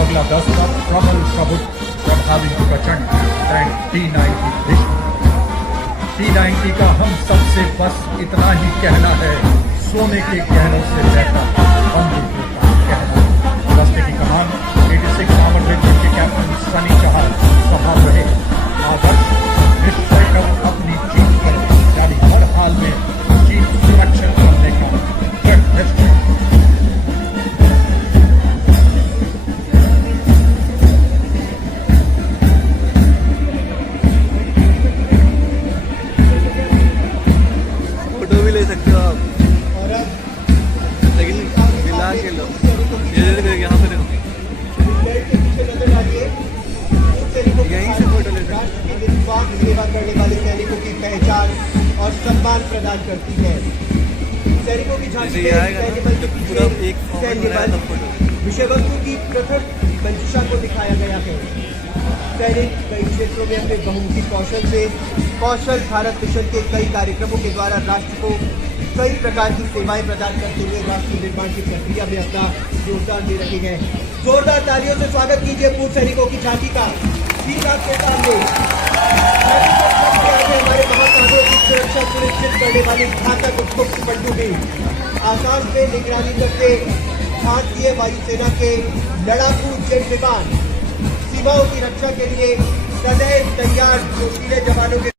अगला 10 का प्रबल प्रबुद्ध प्रभावी प्रचंड tank T90 विश्व। T90 का हम सबसे बस इतना ही कहना है, सोने के गहनों से बेहतर बंदूकों का कहना। दस्ते की कमान 86 आर्मर्ड रेजिमेंट के कैप्टन सनी चौहान संभाल रहे। आदर्श निश्चय कर अपनी जीत पर, यानी हर हाल में जीत सुरक्षित करने का दृढ़ निश्चय। फोटो भी ले सकते हो आप, लेकिन मिला के लो। ये देखो यहाँ पे देखो, यहीं से फोटो ले सकते हो। राष्ट्र की निस्वार्थ सेवा करने वाले सैनिकों की पहचान और सम्मान प्रदान करती है। सैनिकों की झांकी में सैन्य बल के पूरा पीछे एक सैन्य बल विषय वस्तु की प्रखर मंशा को दिखाया गया है। सैनिक कई क्षेत्रों में अपने बहुमुखी कौशल से कौशल भारत मिशन के कई कार्यक्रमों के द्वारा राष्ट्र को कई प्रकार की सेवाएं प्रदान करते हुए राष्ट्र निर्माण की प्रक्रिया में अपना योगदान दे रहे हैं। जोरदार तालियों से स्वागत कीजिए पूर्व सैनिकों की झांकी का। ठीक आपके सामने हमारे महासागरों की सुरक्षा सुनिश्चित करने वाली घातक उत्तुक पनडुब्बी आकाश में निगरानी करते भारतीय वायुसेना के लड़ाकू जेट विमान सीमाओं की रक्षा के लिए सदैव तैयार जोशीले जवानों के